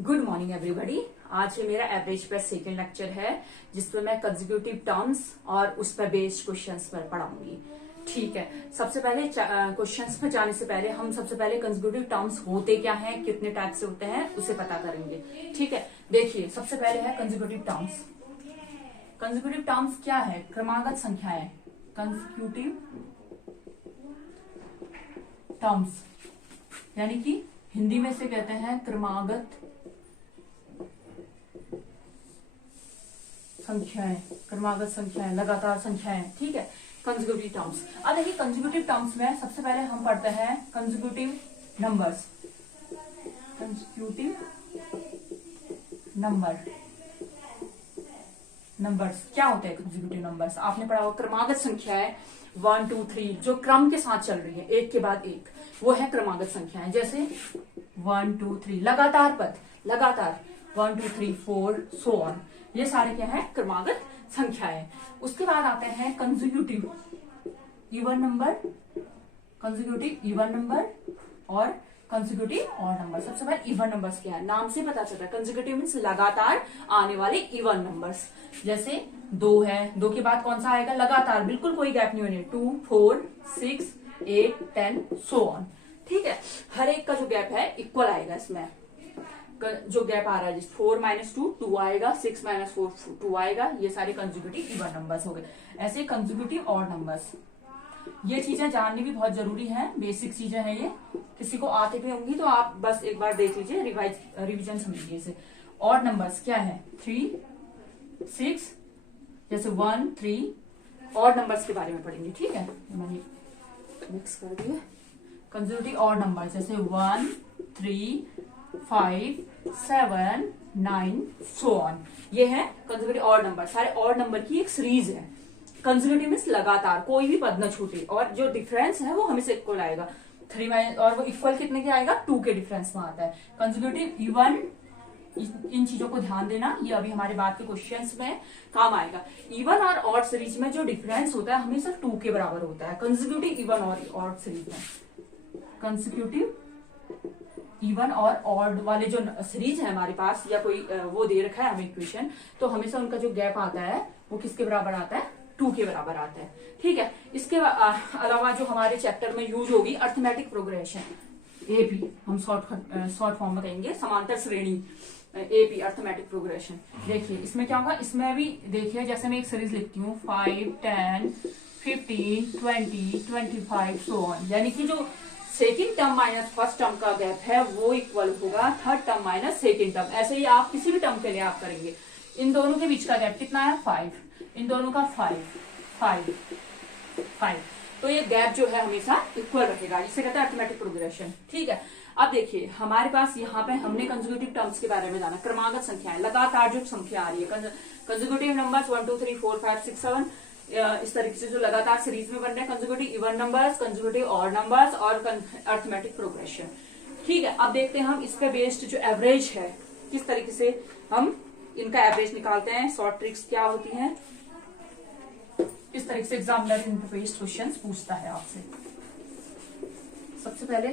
Good morning everybody. आज मेरा average पर सेकेंड लेक्चर है जिसपे मैं कंसेक्यूटिव टर्म्स और उस पर बेस्ड क्वेश्चंस पर पढ़ाऊंगी। ठीक है, सबसे पहले क्वेश्चंस पर जाने से पहले हम सबसे पहले कंसेक्यूटिव टर्म्स होते क्या हैं, कितने टाइप से होते हैं उसे पता करेंगे। ठीक है, देखिए सबसे पहले है कंसेक्यूटिव टर्म्स। कंसेक्यूटिव टर्म्स क्या है? क्रमागत संख्याएं। कंसेक्यूटिव टर्म्स यानी कि हिंदी में से कहते हैं क्रमागत संख्याएं, क्रमागत संख्याएं, लगातार संख्याएं। ठीक है, कंसेक्यूटिव टर्म्स। अब देखिए कंसेक्यूटिव टर्म्स में सबसे पहले हम पढ़ते हैं कंसेक्यूटिव नंबर्स। कंसेक्यूटिव नंबर्स क्या होते हैं? कंसेक्यूटिव नंबर्स आपने पढ़ा होगा, क्रमागत संख्याएं 1 2 3 जो क्रम के साथ चल रही है एक के बाद एक, वो है क्रमागत संख्याएं। जैसे 1 2 3 लगातार पद, लगातार 1 2 3 4 सो ऑन, ये सारे क्या है? क्रमागत संख्याएं। उसके बाद आते हैं consecutive even number, consecutive even number और कंसेक्यूटिव ऑड नंबर। सबसे पहले इवन नंबर्स क्या है? नाम से पता चलता है, कंसेक्यूटिव मींस लगातार आने वाले इवन नंबर्स। जैसे 2 है, 2 के बाद कौन सा आएगा? लगातार, बिल्कुल कोई गैप नहीं होने, 2 4 6 8 10 सो ऑन। ठीक है, हर एक का जो गैप है इक्वल आएगा। इसमें जो गैप आ रहा है, 4 - 2 2 आएगा, 6 - 4 2 आएगा, ये सारे कंसेक्यूटिव इवन नंबर्स हो गए। ऐसे कंसेक्यूटिव ऑड नंबर्स, ये चीजें जाननी भी बहुत जरूरी है, बेसिक चीजें हैं ये। किसी को आते भी होंगी तो आप बस एक बार देख लीजिए, रिविजन समझिए इसे। ऑड नंबर्स क्या है? 3 6, जैसे 1 3 ऑड नंबर्स के बारे में पढ़ेंगे। ठीक है, मैंने मिक्स कर दिए। कंसेक्यूटिव ऑड नंबर्स जैसे 1 3 5 7 9 सो ऑन, ये है कंसेक्यूटिव ऑड नंबर। सारे ऑड नंबर की एक सीरीज है। कंसेक्यूटिव मींस लगातार, कोई भी पद न छूटे, और जो डिफरेंस है वो हमेशा इक्वल आएगा। 3 और वो इक्वल कितने के आएगा? 2 के डिफरेंस में आता है। कंसेक्यूटिव इवन, इन चीजों को ध्यान देना, ये अभी हमारे बाद के क्वेश्चंस में काम आएगा। इवन और ऑड सीरीज में जो डिफरेंस होता है हमेशा 2 के बराबर होता है, कंसेक्यूटिव इवन और ऑड सीरीज में। कंसेक्यूटिव इवन और ऑड वाले जो सीरीज है हमारे पास, या कोई वो दे रखा है हमें इक्वेशन, तो हमेशा उनका जो गैप आता है वो किसके बराबर आता है? 2 के बराबर आता है। ठीक है, इसके अलावा जो हमारे चैप्टर में यूज होगी अर्थमेटिक प्रोग्रेशन, एपी, हम शॉर्ट फॉर्म में कहेंगे, समांतर श्रेणी, एपी अर्थमेटिक प्रोग्रेशन। देखिए इसमें क्या होगा? इसमें भी देखिए, जैसे मैं एक सीरीज लिखती हूँ 5 10 15 20 25 सो ऑन, यानी कि जो second term minus first term का गैप है वो इक्वल होगा third term minus second term. ऐसे ही आप किसी भी टर्म के लिए आप करेंगे। इन दोनों के बीच का गैप कितना है? 5, इन दोनों का 5 तो ये गैप जो है हमेशा इक्वल रखेगा, इसे कहते हैं अर्थमेटिक प्रोग्रेशन। ठीक है, अब देखिए हमारे पास यहाँ पे हमने कंसेक्यूटिव टर्म्स के बारे में जाना, क्रमागत संख्याएं, लगातार जो संख्या आ रही है, कंसेक्यूटिव नंबर्स 1 2 3 4 5 6 7, इस तरीके से जो लगातार सीरीज में बन रहे हैं, consecutive even numbers, consecutive odd numbers और अर्थमेटिक प्रोग्रेशन। ठीक है, अब देखते हैं हम इस पे बेस्ड जो एवरेज है किस तरीके से हम इनका एवरेज निकालते हैं। शॉर्ट ट्रिक्स क्या होती हैं, इस तरीके से एग्जामिनर इन पे बेस्ड क्वेश्चंस पूछता है आपसे। सबसे पहले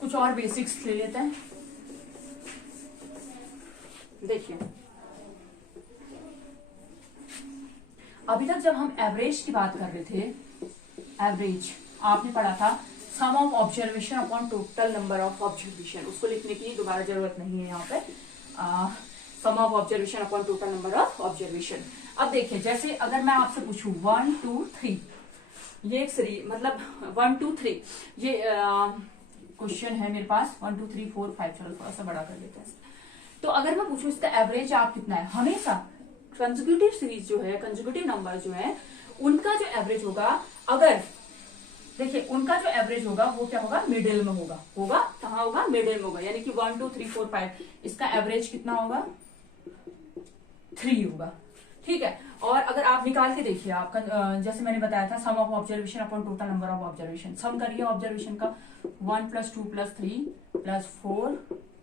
कुछ और बेसिक्स ले लेते हैं। देखिए अभी तक जब हम एवरेज की बात कर रहे थे, एवरेज आपने पढ़ा था sum of observation upon total number of observation, उसको लिखने की दोबारा जरूरत नहीं है यहाँ पे। Sum of observation upon total number of observation. अब देखिए, जैसे अगर मैं आपसे पूछूं 1 2 3, ये एक सीरीज, मतलब 1 2 3, ये क्वेश्चन है मेरे पास 1 2 3 4 5, चलो थोड़ा सा बड़ा कर लेते हैं। तो अगर मैं पूछूं इसका एवरेज आप कितना है, हमेशा कंसेक्यूटिव सीरीज जो है, कंसेक्यूटिव नंबर जो है, उनका जो एवरेज होगा, अगर देखिए उनका जो एवरेज होगा वो क्या होगा? मिडिल में होगा। कहाँ होगा? मिडिल में होगा, यानी कि 1 2 3 4 5, इसका एवरेज कितना होगा? 3 होगा। ठीक है, और अगर आप निकाल के देखिए, आप जैसे मैंने बताया था sum of observation upon total number of observation, sum करिए ऑब्जर्वेशन का, 1 + 2 + 3 + 4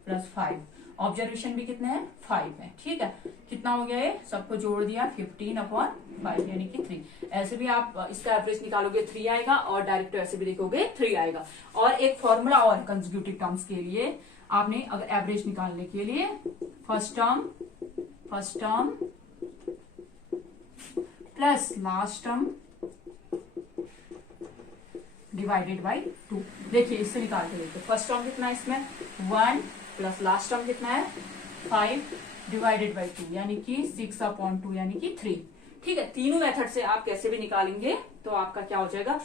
+ 5, ऑब्जर्वेशन भी कितने हैं? 5 है। ठीक है, कितना हो गया ये? सबको जोड़ दिया, 15/1 5 यानी कि 3। ऐसे भी आप इसका एवरेज निकालोगे 3 आएगा, और डायरेक्ट ऐसे भी देखोगे 3 आएगा। और एक फॉर्मूला और कंसेक्यूटिव टर्म्स के लिए, आपने अगर एवरेज निकालने के लिए first term plus last term divided by 2। देखिए इससे निकाल के देखते, फर्स्ट टर्म कितना है इसमें 1 प्लस लास्ट टर्म कितना है 5 डिवाइडेड बाई 2 यानी कि 6/2 यानी कि 3। ठीक है, तीनों मेथड से आप कैसे भी निकालेंगे तो आपका क्या हो जाएगा,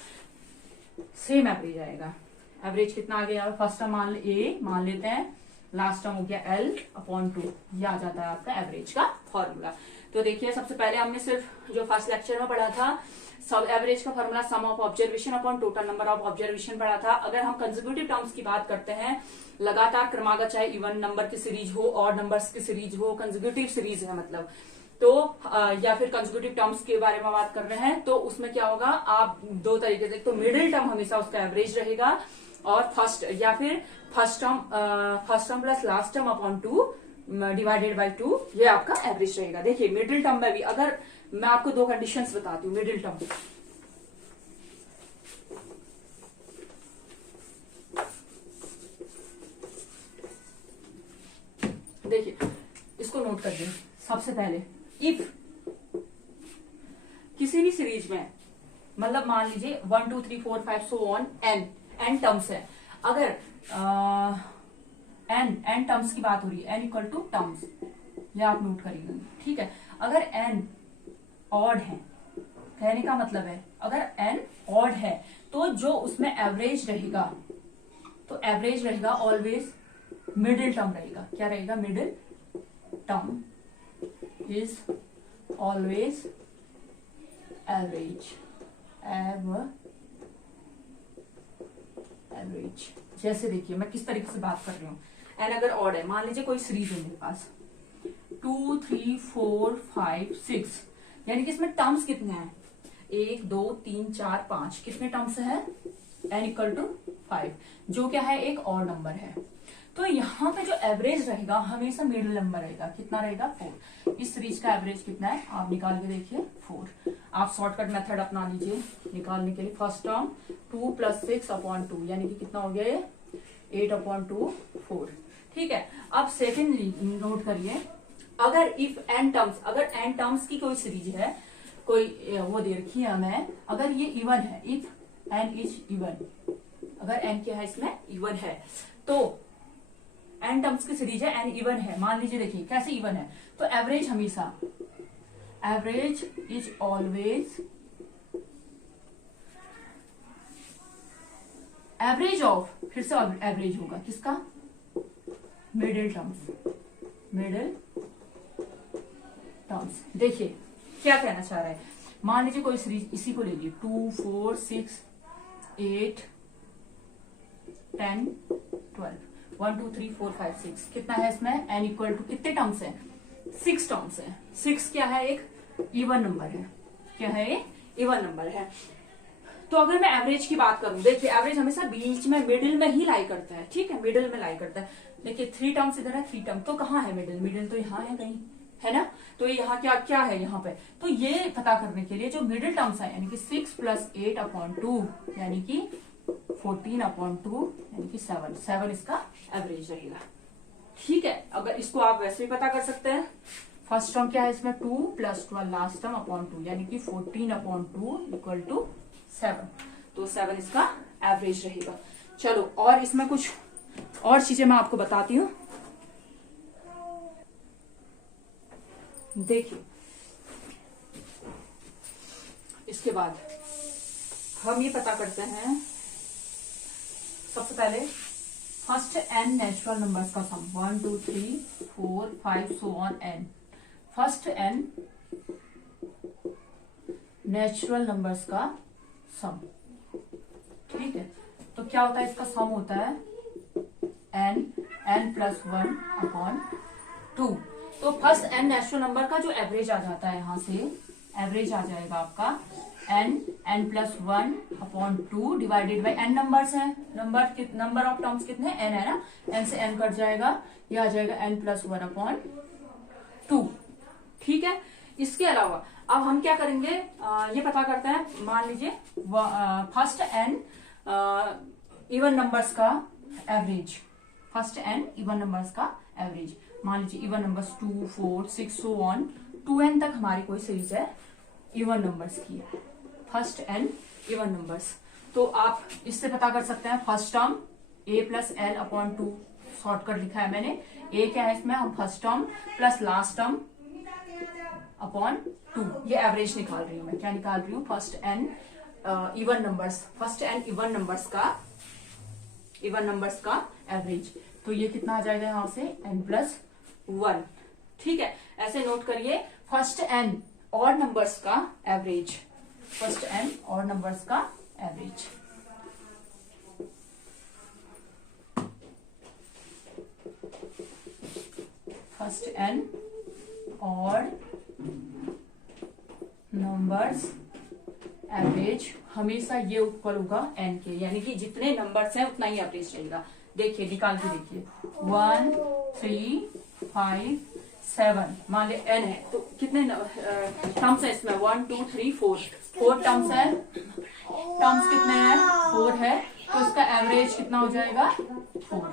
सेम एवरेज आएगा। एवरेज कितना आ गया, फर्स्ट टर्म मान लेते हैं, लास्ट टर्म हो गया L/2, ये आ जाता है आपका एवरेज का फॉर्मूला। तो देखिए सबसे पहले हमने सिर्फ जो फर्स्ट लेक्चर में पढ़ा था सब एवरेज का formula some of observation upon total number of observation पढ़ा था। अगर हम कंसेक्यूटिव टर्म्स की बात करते हैं, लगातार क्रमागत, चाहे इवन नंबर की सीरीज हो, ऑड नंबर्स की सीरीज हो, कंसेक्यूटिव सीरीज है मतलब, तो या फिर कंसेक्यूटिव टर्म्स के बारे में बात कर रहे हैं, तो उसमें क्या होगा, आप दो तरीके से, तो मिडिल टर्म हमेशा उसका एवरेज रहेगा, और first term plus last term upon 2 divided by 2, ये आपका एवरेज रहेगा। देखिए मिडिल टर्म में भी, अगर मैं आपको दो कंडीशंस बताती हूँ मिडिल टर्म। देखिए इसको नोट कर दे। सबसे पहले इफ किसी भी सीरीज में, मतलब मान लीजिए 1 2 3 4 5 सो ऑन n टर्म्स है, अगर n टर्म्स की बात हो रही है, n इक्वल टू टर्म्स, ये आप नोट करिएगा। ठीक है, अगर n ऑड है, कहने का मतलब है अगर n ऑड है तो जो उसमें एवरेज रहेगा, तो एवरेज रहेगा ऑलवेज मिडिल टर्म रहेगा। क्या रहेगा, middle term is always average. जैसे देखिए मैं किस तरीके से बात कर रही हूँ, एन अगर ऑड है, मान लीजिए कोई सीरीज है मेरे पास 2 3 4 5 6, यानी कि इसमें टर्म्स कितने हैं, 1 2 3 4 5, कितने टर्म्स हैं, n इक्वल टू 5, जो क्या है एक ऑड नंबर है। तो यहाँ पे जो एवरेज रहेगा हमेशा मिडिल नंबर रहेगा, कितना रहेगा 4। इस सीरीज का एवरेज कितना है आप निकाल के देखिए 4। आप शॉर्टकट मेथड अपना लीजिए निकालने के लिए। फर्स्ट टर्म 2 प्लस 6/2 यानी कि कितना हो गया ये 8/2 4। ठीक है, अब सेकेंडली नोट करिए, अगर इफ n टर्म्स, अगर n टर्म्स की कोई सीरीज है, कोई वो दे रखी है हमें, अगर ये इवन है, इफ n इज इवन, अगर n क्या है इसमें इवन है, तो n टर्म्स की सीरीज है, n इवन है, मान लीजिए देखिए कैसे इवन है, तो एवरेज हमेशा, average is always average of, फिर से एवरेज होगा किसका, मिडिल टर्म्स, मिडिल टर्म्स। देखिए क्या कहना चाह रहा है, मान लीजिए कोई सीरीज, इसी को लीजिए 2 4 6 8 10 12 1 2 3 4 5 6, कितना है इसमें n इक्वल टू, कितने टर्म्स है 6 टर्म्स है। 6 क्या है, एक इवन नंबर है, क्या है ये इवन नंबर है। तो अगर मैं एवरेज की बात करूं, देखिए एवरेज हमेशा बीच में मिडिल में ही लाई करता है। ठीक है, मिडिल में लाई करता है। देखिए 3 टर्म्स इधर है, 3 टर्म, तो कहाँ है मिडिल, मिडिल तो यहाँ है कहीं, है ना। तो यहाँ क्या क्या है यहाँ पे, तो ये पता करने के लिए जो मिडिल टर्म्स है, यानी कि 6 प्लस 8/2 यानी कि 14/2 यानी कि 7 इसका एवरेज रहेगा। ठीक है, अगर इसको आप वैसे भी पता कर सकते हैं, फर्स्ट टर्म क्या है इसमें 2 प्लस 12 लास्ट टर्म अपॉन 2 यानी कि 14/2 इक्वल टू 7, तो 7 इसका एवरेज रहेगा। चलो और इसमें कुछ और चीजें मैं आपको बताती हूँ। देखिए इसके बाद हम ये पता करते हैं, सबसे पहले फर्स्ट n नेचुरल नंबर्स का सम, 1 2 3 4 5 so on n, first n natural numbers का सम। ठीक है, तो क्या होता है इसका सम होता है n प्लस 1/2। तो फर्स्ट n नेचुरल नंबर का जो एवरेज आ जाता है, यहां से एवरेज आ जाएगा आपका n plus 1/2 divided by n numbers है, नंबर ऑफ टर्म्स कितने n है ना, n से n कट जाएगा, ये आ जाएगा n प्लस 1/2। ठीक है, इसके अलावा अब हम क्या करेंगे, ये पता करते हैं। मान लीजिए फर्स्ट एन इवन नंबर्स का average, first N even numbers का एवरेज। मान लीजिए even numbers 2, 4, 6 so on 2n तक हमारी कोई सीरीज है इवन नंबर्स की, फर्स्ट एन इवन नंबर्स। तो आप इससे पता कर सकते हैं फर्स्ट टर्म a+l/2 शॉर्टकट लिखा है मैंने। a क्या है इसमें, हम first term plus last term upon 2, ये एवरेज निकाल रही हूं मैं। क्या निकाल रही हूँ, first N even numbers, first N even numbers का एवरेज। तो ये कितना आ जाएगा यहां से n+1। ठीक है, ऐसे नोट करिए फर्स्ट एन और नंबर्स का एवरेज, फर्स्ट एन और नंबर्स का एवरेज। फर्स्ट एन और नंबर्स एवरेज हमेशा ये इक्वल होगा n के, यानी कि जितने नंबर्स हैं उतना ही एवरेज रहेगा। देखिए निकाल के देखिए, 1, 3, 5, 7, मान ले n है तो कितने टर्म्स है इसमें, 1, 2, 3, 4 टर्म्स है। टर्म्स कितने हैं, 4 है, तो इसका एवरेज कितना हो जाएगा 4।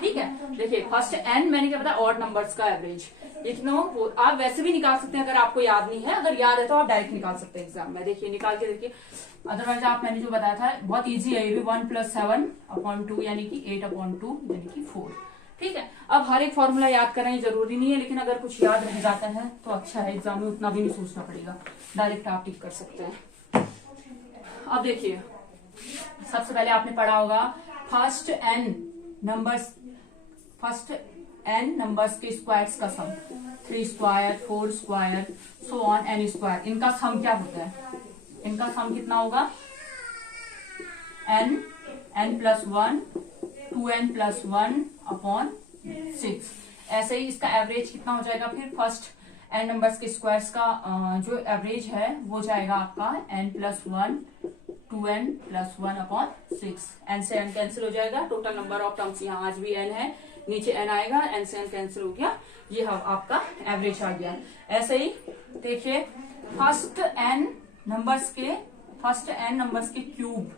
ठीक है, देखिए फर्स्ट एन मैंने क्या बताया, ऑड नंबर्स का एवरेज ये कितना हो। आप वैसे भी निकाल सकते हैं अगर आपको याद नहीं है, अगर याद है तो आप डायरेक्ट निकाल सकते हैं एग्जाम में। देखिए निकाल के देखिए, अदरवाइज आप मैंने जो बताया था बहुत इजी है ये भी, 1 + 7/2 यानी कि 8/2 यानी कि 4। ठीक है, अब हर एक फॉर्मूला याद करना जरूरी नहीं है, लेकिन अगर कुछ याद रह जाता है तो अच्छा है, एग्जाम में उतना भी नहीं सोचना पड़ेगा, डायरेक्ट आप टिक कर सकते हैं। अब देखिए सबसे पहले आपने पढ़ा होगा फर्स्ट एन नंबर्स के स्क्वायर्स का सम, 3 square, 4 square, so on n square, इनका सम क्या होता है, इनका सम कितना होगा n+1 2n+1/6। ऐसे ही इसका एवरेज कितना हो जाएगा, फिर फर्स्ट n नंबर्स के स्क्वायर्स का जो एवरेज है वो जाएगा आपका n+1 2n+1/6। n से n कैंसिल हो जाएगा, टोटल नंबर ऑफ टर्म्स यहाँ आज भी n है, नीचे n आएगा, n से n कैंसिल हो गया, ये आपका एवरेज आ गया। ऐसे ही देखिए फर्स्ट n नंबर्स के क्यूब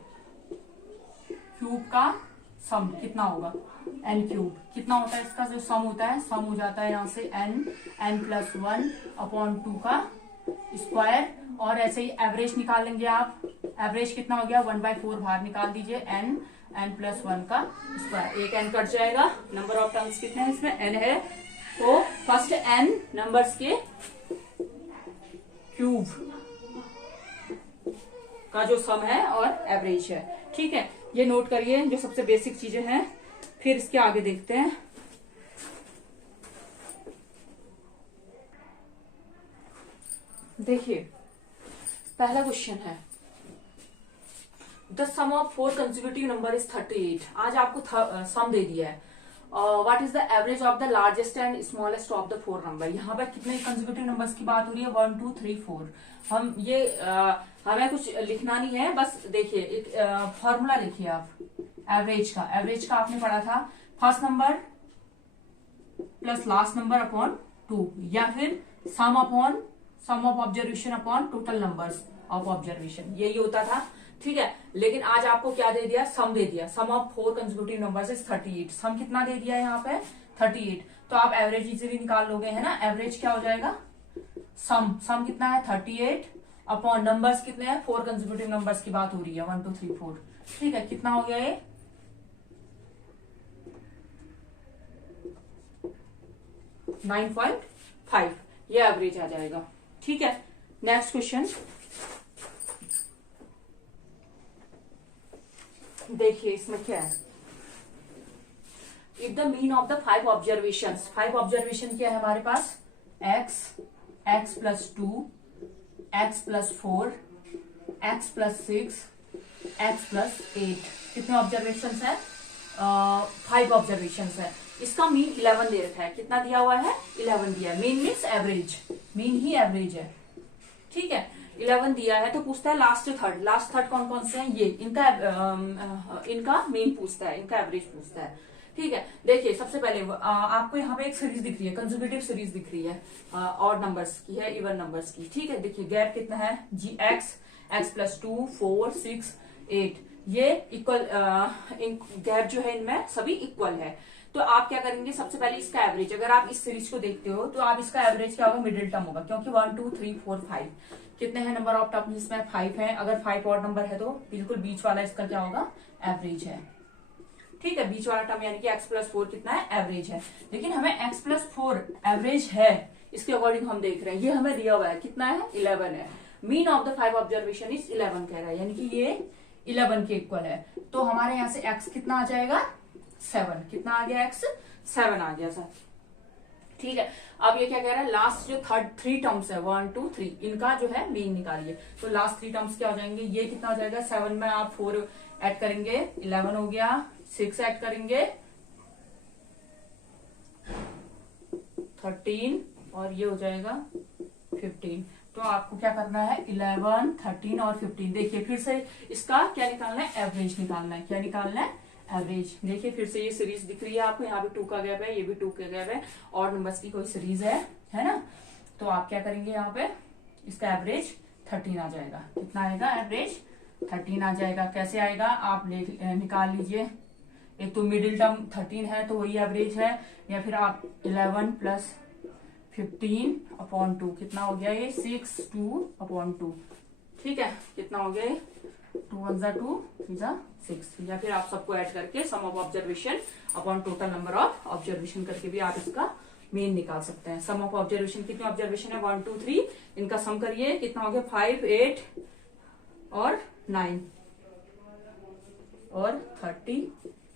का सम कितना होगा, n³ कितना होता है इसका जो सम होता है, सम हो जाता है यहाँ से n+1/2 का स्क्वायर। और ऐसे ही एवरेज निकाल लेंगे आप, एवरेज कितना हो गया 1/4 बाहर निकाल दीजिए, n+1 का स्क्वायर, एक n कट जाएगा। नंबर ऑफ टर्म्स कितने हैं इसमें, n है, तो फर्स्ट n नंबर्स के क्यूब का जो सम है और एवरेज है। ठीक है, ये नोट करिए जो सबसे बेसिक चीजें हैं, फिर इसके आगे देखते हैं। देखिए पहला क्वेश्चन है, the some of 4 consecutive number is 38। आज आपको सम दे दिया है, what is the average of the largest and smallest of the 4 number. यहाँ पर कितने कंसेक्यूटिव नंबर्स की बात हो रही है, 1, 2, 3, 4। हम ये हमें कुछ लिखना नहीं है, बस देखिए एक फॉर्मूला देखिए आप एवरेज का आपने पढ़ा था, first number plus last number upon 2, या फिर sum of observation upon total numbers of observation, यही होता था। ठीक है, लेकिन आज आपको क्या दे दिया, सम दे दिया, सम ऑफ 4 कंसेक्यूटिव नंबर्स इज 38। सम कितना दे दिया है यहाँ पे 38, तो आप एवरेज इजीली निकाल लोगे, है ना। एवरेज क्या हो जाएगा, सम कितना है 38 अपॉन नंबर्स कितने हैं, 4 कंसेक्यूटिव नंबर्स की बात हो रही है, 1, 2, 3, 4। ठीक है, कितना हो गया ये 9.5, ये एवरेज आ जाएगा। ठीक है, नेक्स्ट क्वेश्चन देखिए, इसमें क्या है, if the mean of the 5 observation, 5 observation क्या है हमारे पास, x+2, x+4, x+6, x+8, कितने ऑब्जर्वेशन है, 5 ऑब्जर्वेशन है। इसका मीन 11 दे रखा है, कितना दिया हुआ है 11 दिया है, mean means average, mean he average है। ठीक है, 11 दिया है, तो पूछता है लास्ट थर्ड कौन कौन से हैं, ये इनका मीन पूछता है, इनका एवरेज पूछता है। ठीक है, देखिए सबसे पहले आपको यहाँ पे एक सीरीज दिख रही है, कंसेक्यूटिव सीरीज दिख रही है, ऑड नंबर्स की है, इवन नंबर्स की। ठीक है, देखिए गैप कितना है, जी एक्स प्लस 2 4 6 8, ये इक्वल गैप जो है इनमें सभी इक्वल है। तो आप क्या करेंगे, सबसे पहले इसका एवरेज, अगर आप इस सीरीज को देखते हो तो आप इसका एवरेज क्या होगा, मिडिल टर्म होगा, क्योंकि 1 2 3 4 5 कितने हैं नंबर ऑफ टर्म, इसमें 5 है। अगर 5 ऑड नंबर है तो बिल्कुल बीच वाला इसका क्या होगा, एवरेज है। ठीक है, बीच वाला टर्म यानी कि x प्लस 4 कितना है, एवरेज है। लेकिन हमें x प्लस 4 एवरेज है, इसके अकॉर्डिंग हम देख रहे हैं, ये हमें दिया हुआ है, कितना है, 11 है। Mean of the 5 observation is 11 कह रहा है, यानी कि ये 11 के इक्वल है। तो हमारे यहाँ से x कितना आ जाएगा, 7। कितना आ गया, x 7 आ गया सर। ठीक है, अब ये क्या कह रहा है, लास्ट जो थर्ड 3 टर्म्स है 1 2 3, इनका जो है मीन निकालिए। तो लास्ट 3 टर्म्स क्या हो जाएंगे, ये कितना हो जाएगा, 7 में आप 4 ऐड करेंगे 11 हो गया, 6 ऐड करेंगे 13, और ये हो जाएगा 15। तो आपको क्या करना है, 11 13 और 15। देखिए फिर से इसका क्या निकालना है, एवरेज निकालना है। क्या निकालना है, एवरेज। देखिए फिर से ये सीरीज दिख रही है आपको, यहाँ पे 2 का गैप है, ये भी 2 का गैप है, और नंबर्स की कोई सीरीज है ना। तो आप क्या करेंगे, यहाँ पे इसका एवरेज 13 आ जाएगा। कितना आएगा, एवरेज 13 आ जाएगा। कैसे आएगा, आप निकाल लीजिए, एक तो मिडिल टर्म 13 है तो वही एवरेज है, या फिर आप 11 प्लस 15/2, कितना हो गया ये, 6 2/2। ठीक है, कितना हो गया, 2 1 जा 2 3 जा 6, या फिर आप सबको ऐड करके sum of observation upon total number of observation करके भी आप इसका मीन निकाल सकते हैं। सम ऑफ ऑब्जर्वेशन, कितने ऑब्जर्वेशन है, 1 2 3, इनका सम करिए, कितना हो गया, 5 8 और 9 और 30,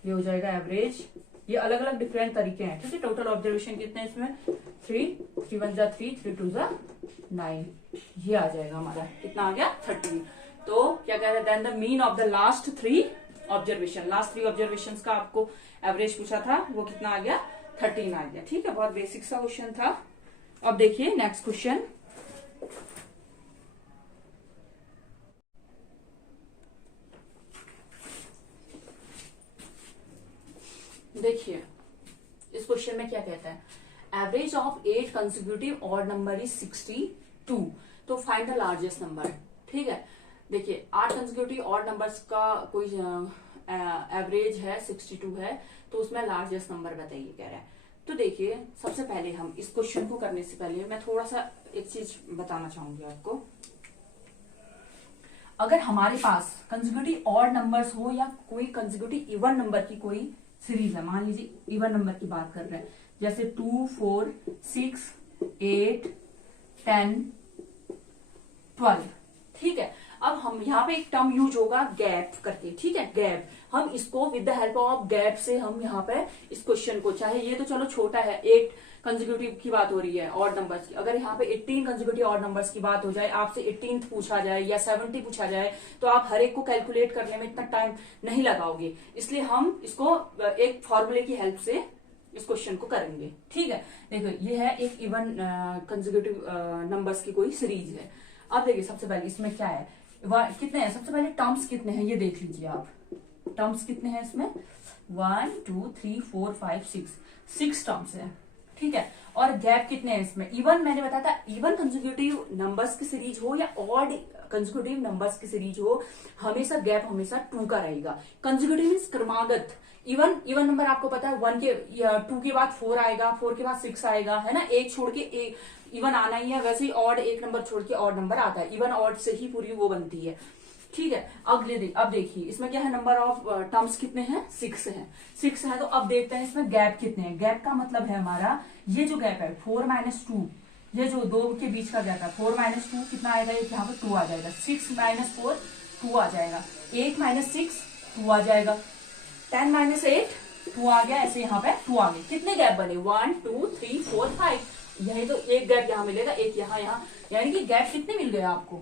ये हो जाएगा एवरेज। ये अलग अलग डिफरेंट तरीके हैं। ठीक है, टोटल ऑब्जर्वेशन कितने हैं इसमें, 3 1 जा 3 3 2 जा 9, ये आ जाएगा हमारा, कितना आ गया, 30। तो क्या कह रहे हैं, then the mean of the last 3 observation, last 3 observation का आपको एवरेज पूछा था, वो कितना आ गया, 13 आ गया। ठीक है, बहुत बेसिक सा क्वेश्चन था। अब देखिए नेक्स्ट क्वेश्चन, देखिए इस क्वेश्चन में क्या कहता है, average of 8 consecutive odd number is 62, तो फाइंड द लार्जेस्ट नंबर। ठीक है, देखिए 8 कंसेक्यूटिव ऑड नंबर्स का कोई एवरेज है 62 है, तो उसमें लार्जेस्ट नंबर बताइए कह रहा है। तो देखिए सबसे पहले हम इस क्वेश्चन को करने से पहले मैं थोड़ा सा एक चीज बताना चाहूंगी आपको। अगर हमारे पास कंसेक्यूटिव ऑड नंबर्स हो या कोई कंसेक्यूटिव इवन नंबर की कोई सीरीज है, मान लीजिए इवन नंबर की बात कर रहे हैं, जैसे 2 4 6 8 10 12। ठीक है, अब हम यहाँ पे एक टर्म यूज होगा गैप करके। ठीक है, गैप, हम इसको with the help of gap से हम यहाँ पे इस क्वेश्चन को, चाहे ये तो चलो छोटा है, 8 कंसेक्यूटिव की बात हो रही है ऑड नंबर्स की, अगर यहाँ पे 18 कंसेक्यूटिव ऑड नंबर्स की बात हो जाए, आपसे 18th पूछा जाए या 70 पूछा जाए, तो आप हर एक को कैलकुलेट करने में इतना टाइम नहीं लगाओगे। इसलिए हम इसको एक फॉर्मूले की हेल्प से इस क्वेश्चन को करेंगे। ठीक है, देखो ये है एक इवन कंसेक्यूटिव नंबर्स की कोई सीरीज है। अब देखिए सबसे पहले इसमें क्या है, कितने हैं, सबसे पहले टर्म्स कितने हैं ये देख लीजिए आप। टर्म्स कितने हैं इसमें, 1 2 3 4 5 6 टर्म्स है। ठीक है, और गैप कितने हैं इसमें, इवन मैंने बताया था, इवन कंसेक्यूटिव नंबर्स की सीरीज हो या ऑड कंसेक्यूटिव नंबर्स की सीरीज हो, हमेशा गैप हमेशा 2 का रहेगा। कंसेक्यूटिव मींस क्रमागत, इवन नंबर आपको पता है 1 के 2 के बाद 4 आएगा, 4 के बाद 6 आएगा, है ना, एक छोड़ के एक इवन आना ही है। वैसे ही ऑड एक नंबर छोड़ के ऑड नंबर आता है, इवन ऑड से ही पूरी वो बनती है। ठीक है, अब देखिए इसमें क्या है, नंबर ऑफ टर्म्स कितने हैं, 6 है। 6 है, तो अब देखते हैं इसमें गैप कितने हैं। गैप का मतलब है हमारा ये जो गैप है 4 - 2, ये जो 2 के बीच का गैप है 4 - 2 कितना आएगा, यहाँ पे 2 आ जाएगा। 6 - 4 2 आ जाएगा, 8 - 6 2 आ जाएगा, 10 - 8 2 आ गया, ऐसे यहाँ पे 2 आ गए। कितने गैप बने, 1 2 3 4 5, यही तो एक गैप यहाँ मिलेगा, एक यहाँ, यानी कि गैप कितने मिल गए आपको,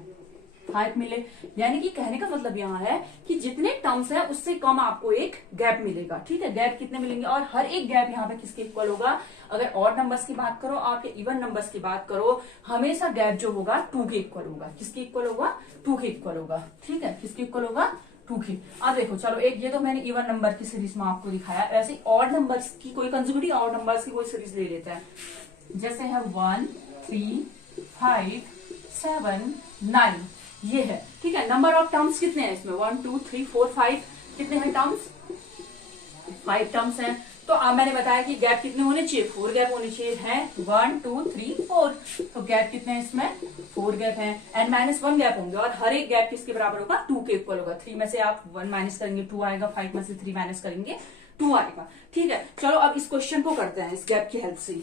5 मिले। यानी कि कहने का मतलब यहाँ है कि जितने टर्म्स है उससे कम आपको एक गैप मिलेगा। ठीक है, गैप कितने मिलेंगे, और हर एक गैप यहाँ पे किसके इक्वल होगा, अगर ऑड नंबर्स की बात करो आप या इवन नंबर्स की बात करो, हमेशा गैप जो होगा 2 के इक्वल होगा। किसके इक्वल होगा, 2 के इक्वल होगा। ठीक है, किसके इक्वल होगा, 2 के। अब देखो चलो, एक ये तो मैंने इवन नंबर की सीरीज में आपको दिखाया, ऐसे ऑड नंबर्स की कोई कंसेक्यूटिव ऑड नंबर्स की कोई सीरीज ले लेते हैं। जैसे है 1 3 5 7 9, ये है, ठीक है। नंबर ऑफ टर्म्स कितने हैं इसमें? 1 2 3 4 5, कितने हैं टर्म्स? 5 टर्म्स हैं। तो अब मैंने बताया कि गैप कितने होने चाहिए? 4 गैप होने चाहिए, है 1 2 3 4। तो गैप कितने हैं इसमें? 4 गैप हैं, n-1 गैप होंगे, और हर एक गैप किसके बराबर होगा? 2 के इक्वल होगा। 3 में से आप 1 माइनस करेंगे 2 आएगा, 5 में से 3 माइनस करेंगे 2 आएगा, ठीक है। चलो अब इस क्वेश्चन को करते हैं इस गैप की हेल्प से,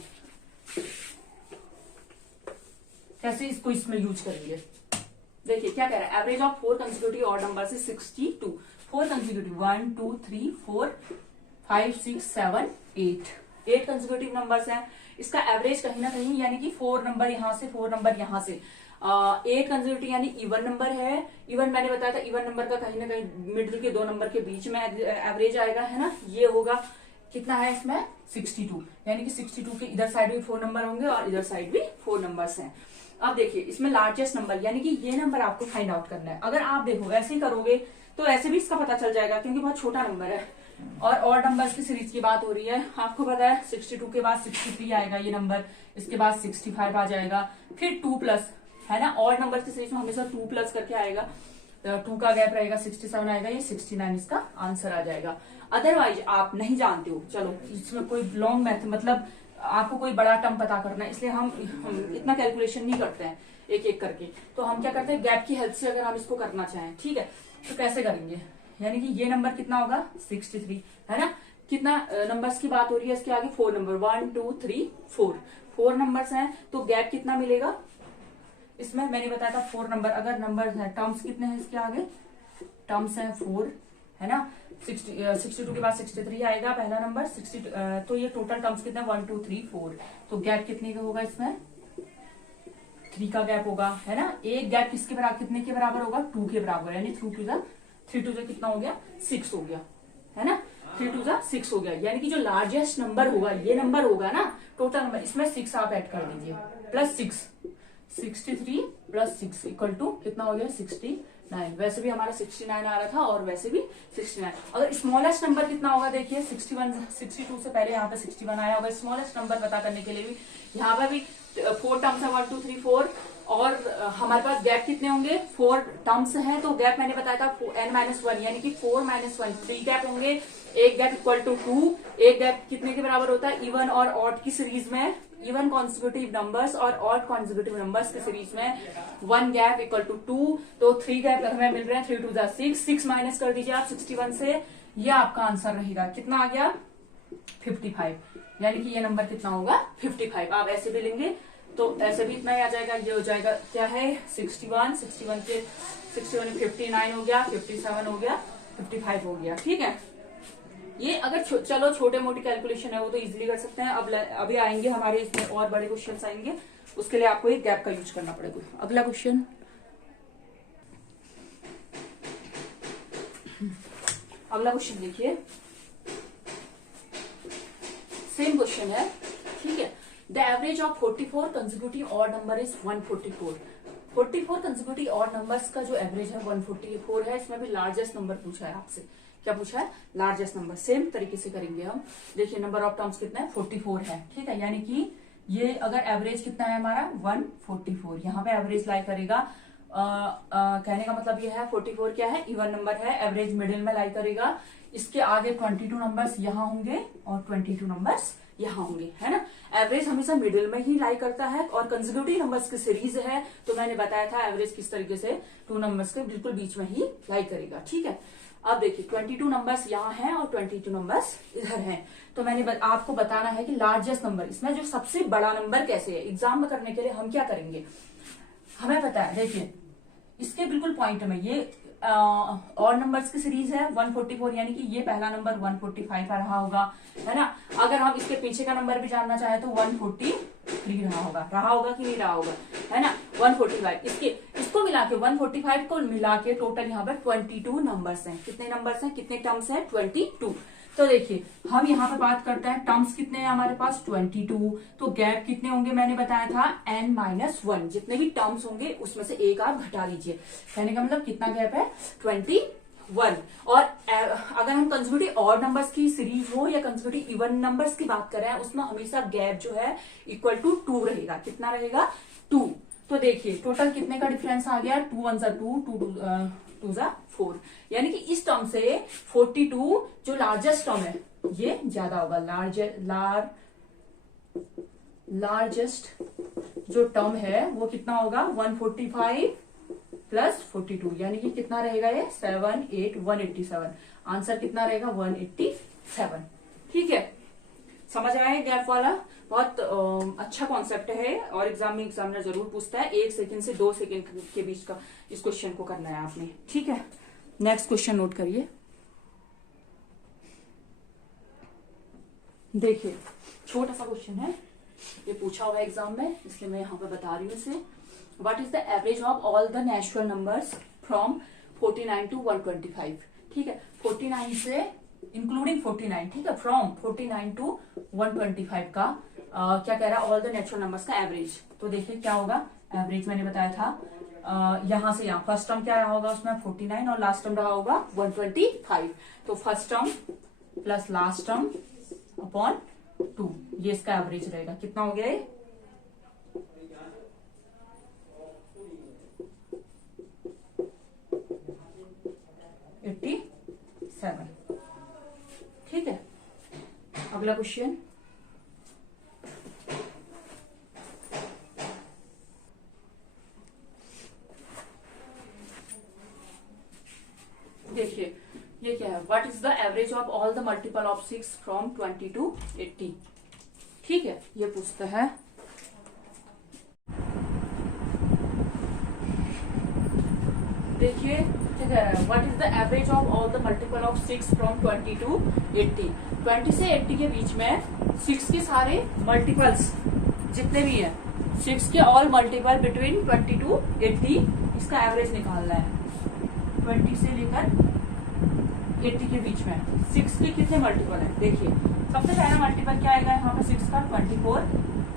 कैसे इसको इसमें यूज करेंगे। देखिए क्या कह रहा है, average of 4 consecutive odd number से 62। 4 कंसेक्यूटिव 1 2 3 4 5 6 7 8 कंसेक्यूटिव नंबर्स हैं। इसका एवरेज कहीं ना कहीं, यानी कि 4 नंबर यहां से 4 नंबर यहां से 8 कंसेक्यूटिव यानी इवन नंबर है। इवन मैंने बताया था, इवन नंबर का कहीं ना कहीं मिडिल के 2 नंबर के बीच में एवरेज आएगा, है ना। ये होगा कितना है इसमें? 62, यानी कि 62 के इधर साइड भी 4 नंबर होंगे और इधर साइड भी 4 नंबर्स हैं। अब देखिए इसमें लार्जेस्ट नंबर, यानी कि ये नंबर आपको फाइंड आउट करना है। अगर आप देखो ऐसे ही करोगे तो ऐसे भी इसका पता चल जाएगा, क्योंकि बहुत छोटा नंबर है। और ऑड नंबर्स की सीरीज की बात हो रही है, आपको पता है 62 के बाद 63 आएगा ये नंबर, इसके बाद 65 आ जाएगा, फिर 2 प्लस, है ना। ऑड नंबर की सीरीज में हमेशा 2 प्लस करके आएगा, 2 का गैप रहेगा, 67 आएगा, ये 69 इसका आंसर आ जाएगा। अदरवाइज आप नहीं जानते हो, चलो इसमें कोई लॉन्ग मैथ, मतलब आपको कोई बड़ा टर्म पता करना है, इसलिए हम इतना कैलकुलेशन नहीं करते हैं एक एक करके। तो हम क्या करते हैं, गैप की हेल्प से अगर हम इसको करना चाहें, ठीक है, तो कैसे करेंगे। यानी कि ये नंबर कितना होगा? 63, है ना। कितना नंबर्स की बात हो रही है इसके आगे? 4 नंबर, 1 2 3 4 नंबर्स हैं, तो गैप कितना मिलेगा इसमें? मैंने बताया था 4 नंबर, अगर नंबर है, टर्म्स कितने हैं इसके आगे? टर्म्स हैं 4, है ना। 62 के बाद 63 आएगा पहला नंबर, 60, तो ये टोटल टर्म्स कितने? 1 2 3 4। तो गैप कितने का होगा इसमें? 3 का गैप होगा, है ना। एक गैप किसके बराबर, कितने के बराबर होगा? 2 के बराबर, यानी 3 टू जा कितना हो गया? 6 हो गया, है ना। 3 टू जा 6 हो गया, यानी कि जो लार्जेस्ट नंबर होगा ये नंबर होगा ना, टोटल नंबर, इसमें 6 आप ऐड कर दीजिए, प्लस 6, 63 प्लस 6 इक्वल टू कितना हो गया? 69। वैसे भी हमारा 69 आ रहा था और वैसे भी 69। अगर स्मॉलेस्ट नंबर कितना होगा देखिए, 62 से पहले यहाँ पे 61 आया होगा। स्मॉलेस्ट नंबर पता करने के लिए भी यहाँ पे भी 4 टर्म्स है, 1 2 3 4, और हमारे पास गैप कितने होंगे? 4 टर्म्स हैं, तो गैप मैंने बताया था n-1, यानी कि 4 - 1 3 गैप होंगे। एक गैप इक्वल टू 2। एक गैप कितने के बराबर होता है? इवन और ऑड की सीरीज में, इवन कॉन्सेक्यूटिव नंबर्स और ऑड कॉन्सेक्यूटिव नंबर्स की सीरीज में 1 गैप इक्वल टू 2, तो 3 गैप हमें मिल रहे हैं। 3 टू जा 6 माइनस कर दीजिए आप 61 से, ये आपका आंसर रहेगा। कितना आ गया? 55, यानी कि ये नंबर कितना होगा? 55। आप ऐसे भी लेंगे तो ऐसे भी इतना ही आ जाएगा। ये हो जाएगा क्या है? 61 के 59 हो गया, 57 हो गया, 55 हो गया, ठीक है। ये अगर चलो छोटे मोटी कैलकुलेशन है वो तो इजीली कर सकते हैं। अब अभी आएंगे हमारे इसमें और बड़े क्वेश्चंस आएंगे, उसके लिए आपको एक गैप का यूज करना पड़ेगा। अगला क्वेश्चन, देखिए, सेम क्वेश्चन है, ठीक है। The average of 44 consecutive odd number is 144। 44 consecutive odd numbers का जो एवरेज है 144 है। इसमें भी लार्जेस्ट नंबर पूछा है आपसे। क्या पूछा है? Largest number. सेम तरीके से करेंगे हम। देखिए नंबर ऑफ टर्म्स कितना है? 44 है, ठीक है। यानी कि ये अगर एवरेज कितना है हमारा? 144। यहाँ पे एवरेज लाई करेगा। कहने का मतलब ये है 44 क्या है? इवन नंबर है, एवरेज मिडिल में लाई करेगा। इसके आगे 22 नंबर्स यहाँ होंगे और 22 नंबर्स यहाँ होंगे, है ना। एवरेज हमेशा मिडिल में ही लाई करता है, और कंसेक्यूटिव नंबर्स की सीरीज है तो मैंने बताया था एवरेज किस तरीके से 2 नंबर्स के बिल्कुल बीच में ही लाई करेगा, ठीक है। अब देखिए 22 नंबर्स यहाँ हैं और 22 नंबर्स इधर हैं, तो मैंने आपको बताना है कि लार्जेस्ट नंबर, इसमें जो सबसे बड़ा नंबर कैसे है। एग्जाम में करने के लिए हम क्या करेंगे, हमें पता है। देखिए इसके बिल्कुल पॉइंट में ये और नंबर्स की सीरीज है 144, यानी कि ये पहला नंबर 145 आ रहा होगा, है ना। अगर हम इसके पीछे का नंबर भी जानना चाहे तो 143 रहा होगा कि नहीं रहा होगा, है ना। 145 इसको मिला के 145 को मिला के टोटल यहाँ पर 22 नंबर्स हैं। कितने नंबर्स हैं, कितने टर्म्स हैं? 22। तो देखिए हम यहाँ पे बात करते हैं टर्म्स कितने हैं हमारे पास? 22। तो गैप कितने होंगे? मैंने बताया था n-1। जितने भी टर्म्स होंगे उसमें से एक आप घटा लीजिए। कहने का मतलब कितना गैप है? 20 1। और अगर हम कंसेक्यूटिव ऑड नंबर्स की सीरीज हो या कंसेक्यूटिव इवन नंबर्स की बात करें, उसमें हमेशा गैप जो है इक्वल टू 2 रहेगा। कितना रहेगा? 2। तो देखिए टोटल कितने का डिफरेंस आ गया? 2 1 2, 2 2 4। यानी कि इस टर्म से 42 जो लार्जेस्ट टर्म है ये ज्यादा होगा। लार्जेस्ट जो टर्म है वो कितना होगा? 145 प्लस 42, यानी कि कितना रहेगा ये? 187। आंसर कितना रहेगा? 187। ठीक है, समझ आए गैप वाला? बहुत अच्छा कॉन्सेप्ट है और एग्जाम में एग्जामिनर जरूर पूछता है। 1 सेकंड से 2 सेकंड के बीच का इस क्वेश्चन को करना है आपने। ठीक है, नेक्स्ट क्वेश्चन नोट करिए। देखिए छोटा सा क्वेश्चन है, ये पूछा हुआ है एग्जाम में, इसलिए मैं यहाँ पे बता रही हूँ इसे। What is the average of all the natural numbers from 49 to 125? ठीक है, 49 से इंक्लूडिंग 49, ठीक है, फ्रॉम 49 टू 125 का क्या कह रहा है? ऑल द नेचुरल नंबर्स का एवरेज। तो देखिए क्या होगा एवरेज, मैंने बताया था यहां से यहाँ फर्स्ट टर्म क्या रहा होगा उसमें? 49 और लास्ट टर्म रहा होगा 125। तो first term plus last term upon 2, ये इसका एवरेज रहेगा। कितना हो गया ये? 87। ठीक है, अगला क्वेश्चन। देखिए ये क्या है? What is the average of all the multiple of 6 from 20 to 80? ठीक है, ये पूछता है। देखिए क्या कह रहा है? What is the average of all the multiple of 6 from 20 to 80? 20 से 80 के बीच में 6 के सारे मल्टीपल्स जितने भी हैं, 6 के ऑल मल्टीपल बिटवीन 20 टू 80, इसका एवरेज निकालना है। 20 से लेकर 80 के बीच में 6 के कितने मल्टीपल है? देखिए सबसे पहला मल्टीपल क्या आएगा यहाँ पे? 6 का 24।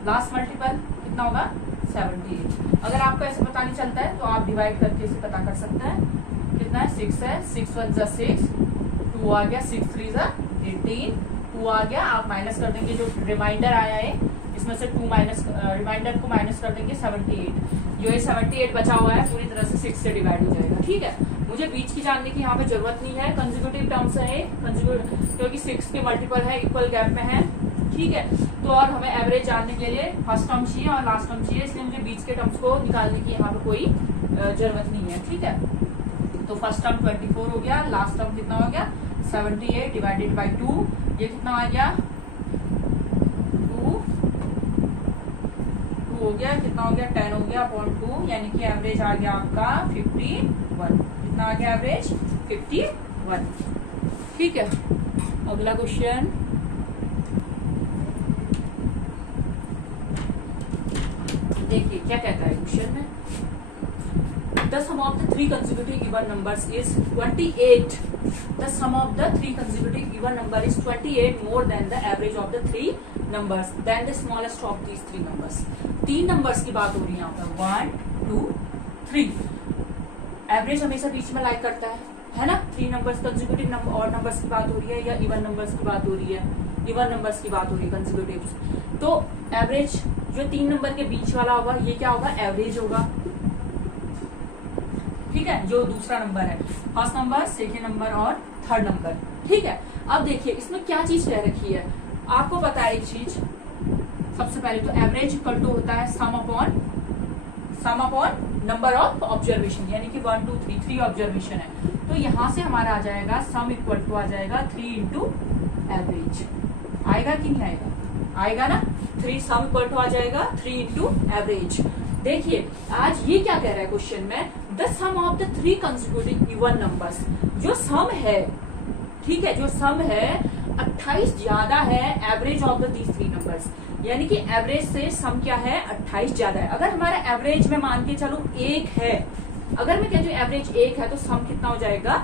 लास्ट मल्टीपल कितना होगा? 78। अगर आपको ऐसे पता नहीं चलता है तो आप डिवाइड करके इसे पता कर सकते हैं। कितना है? 6 है। 6 1 जा 6, 2 आ गया, 6 3 जा 18, 2 आ गया। आप माइनस कर देंगे जो रिमाइंडर आया है इसमें से 2 माइनस, रिमाइंडर को माइनस कर देंगे 78। जो ये 78 बचा हुआ है पूरी तरह से 6 से डिवाइड हो जाएगा। ठीक है, मुझे बीच की जानने की यहाँ पे जरूरत नहीं है, कंसेक्यूटिव टर्म्स है क्योंकि 6 के मल्टीपल है, इक्वल गैप में है। ठीक है, तो और हमें एवरेज जानने के लिए फर्स्ट टर्म चाहिए और लास्ट टर्म चाहिए, इसलिए मुझे बीच के टर्म्स को निकालने की यहाँ पे कोई जरूरत नहीं है। ठीक है, तो फर्स्ट टर्म 24 हो गया, लास्ट टर्म कितना हो गया? 78 डिवाइडेड बाई 2, ये कितना आ गया? 2 हो गया, कितना हो गया? 10 हो गया अपॉन 2, यानी कि एवरेज आ गया आपका 51। कितना आ गया एवरेज? 51। ठीक है, अगला क्वेश्चन। देखिए क्या कहता है क्वेश्चन में? The sum of the 3 consecutive even numbers is 28. The sum of the 3 consecutive even number is 28 more than the average of the 3 numbers. Then the smallest of these 3 numbers. 3 numbers की बात हो रही है यहाँ पर, 1 2 3। Average हमेशा बीच में like करता है ना? 3 नंबर्स कंसेक्यूटिव नंबर और नंबर्स की बात हो रही है या इवन नंबर्स की बात हो रही है? इवन नंबर्स की बात हो रही है कंसेक्यूटिव। तो एवरेज जो 3 नंबर के बीच वाला होगा ये क्या होगा? एवरेज होगा। ठीक है, जो दूसरा नंबर है, फर्स्ट नंबर, सेकेंड नंबर और थर्ड नंबर। ठीक है, अब देखिए इसमें क्या चीज कह रखी है, आपको पता है एक चीज। सबसे पहले तो एवरेज इक्वल टू होता है सम अपॉन नंबर ऑफ ऑब्जर्वेशन, यानी कि 1 2 3 ऑब्जर्वेशन है। तो यहां से हमारा आ जाएगा सम इक्वल टू आ जाएगा 3 इंटू एवरेज। आएगा कि नहीं आएगा? आएगा ना। 3 सम इक्वल टू आ जाएगा 3 इंटू एवरेज। देखिए आज ये क्या कह रहा है क्वेश्चन में? The some of the 3 consecutive even numbers. जो सम है, ठीक है, जो सम है 28 ज्यादा है एवरेज ऑफ द 3 नंबर्स, यानी कि एवरेज से सम क्या है? 28 ज्यादा है। अगर हमारा एवरेज में मान के चलो 1 है, अगर मैं कहती हूँ एवरेज 1 है तो सम कितना हो जाएगा?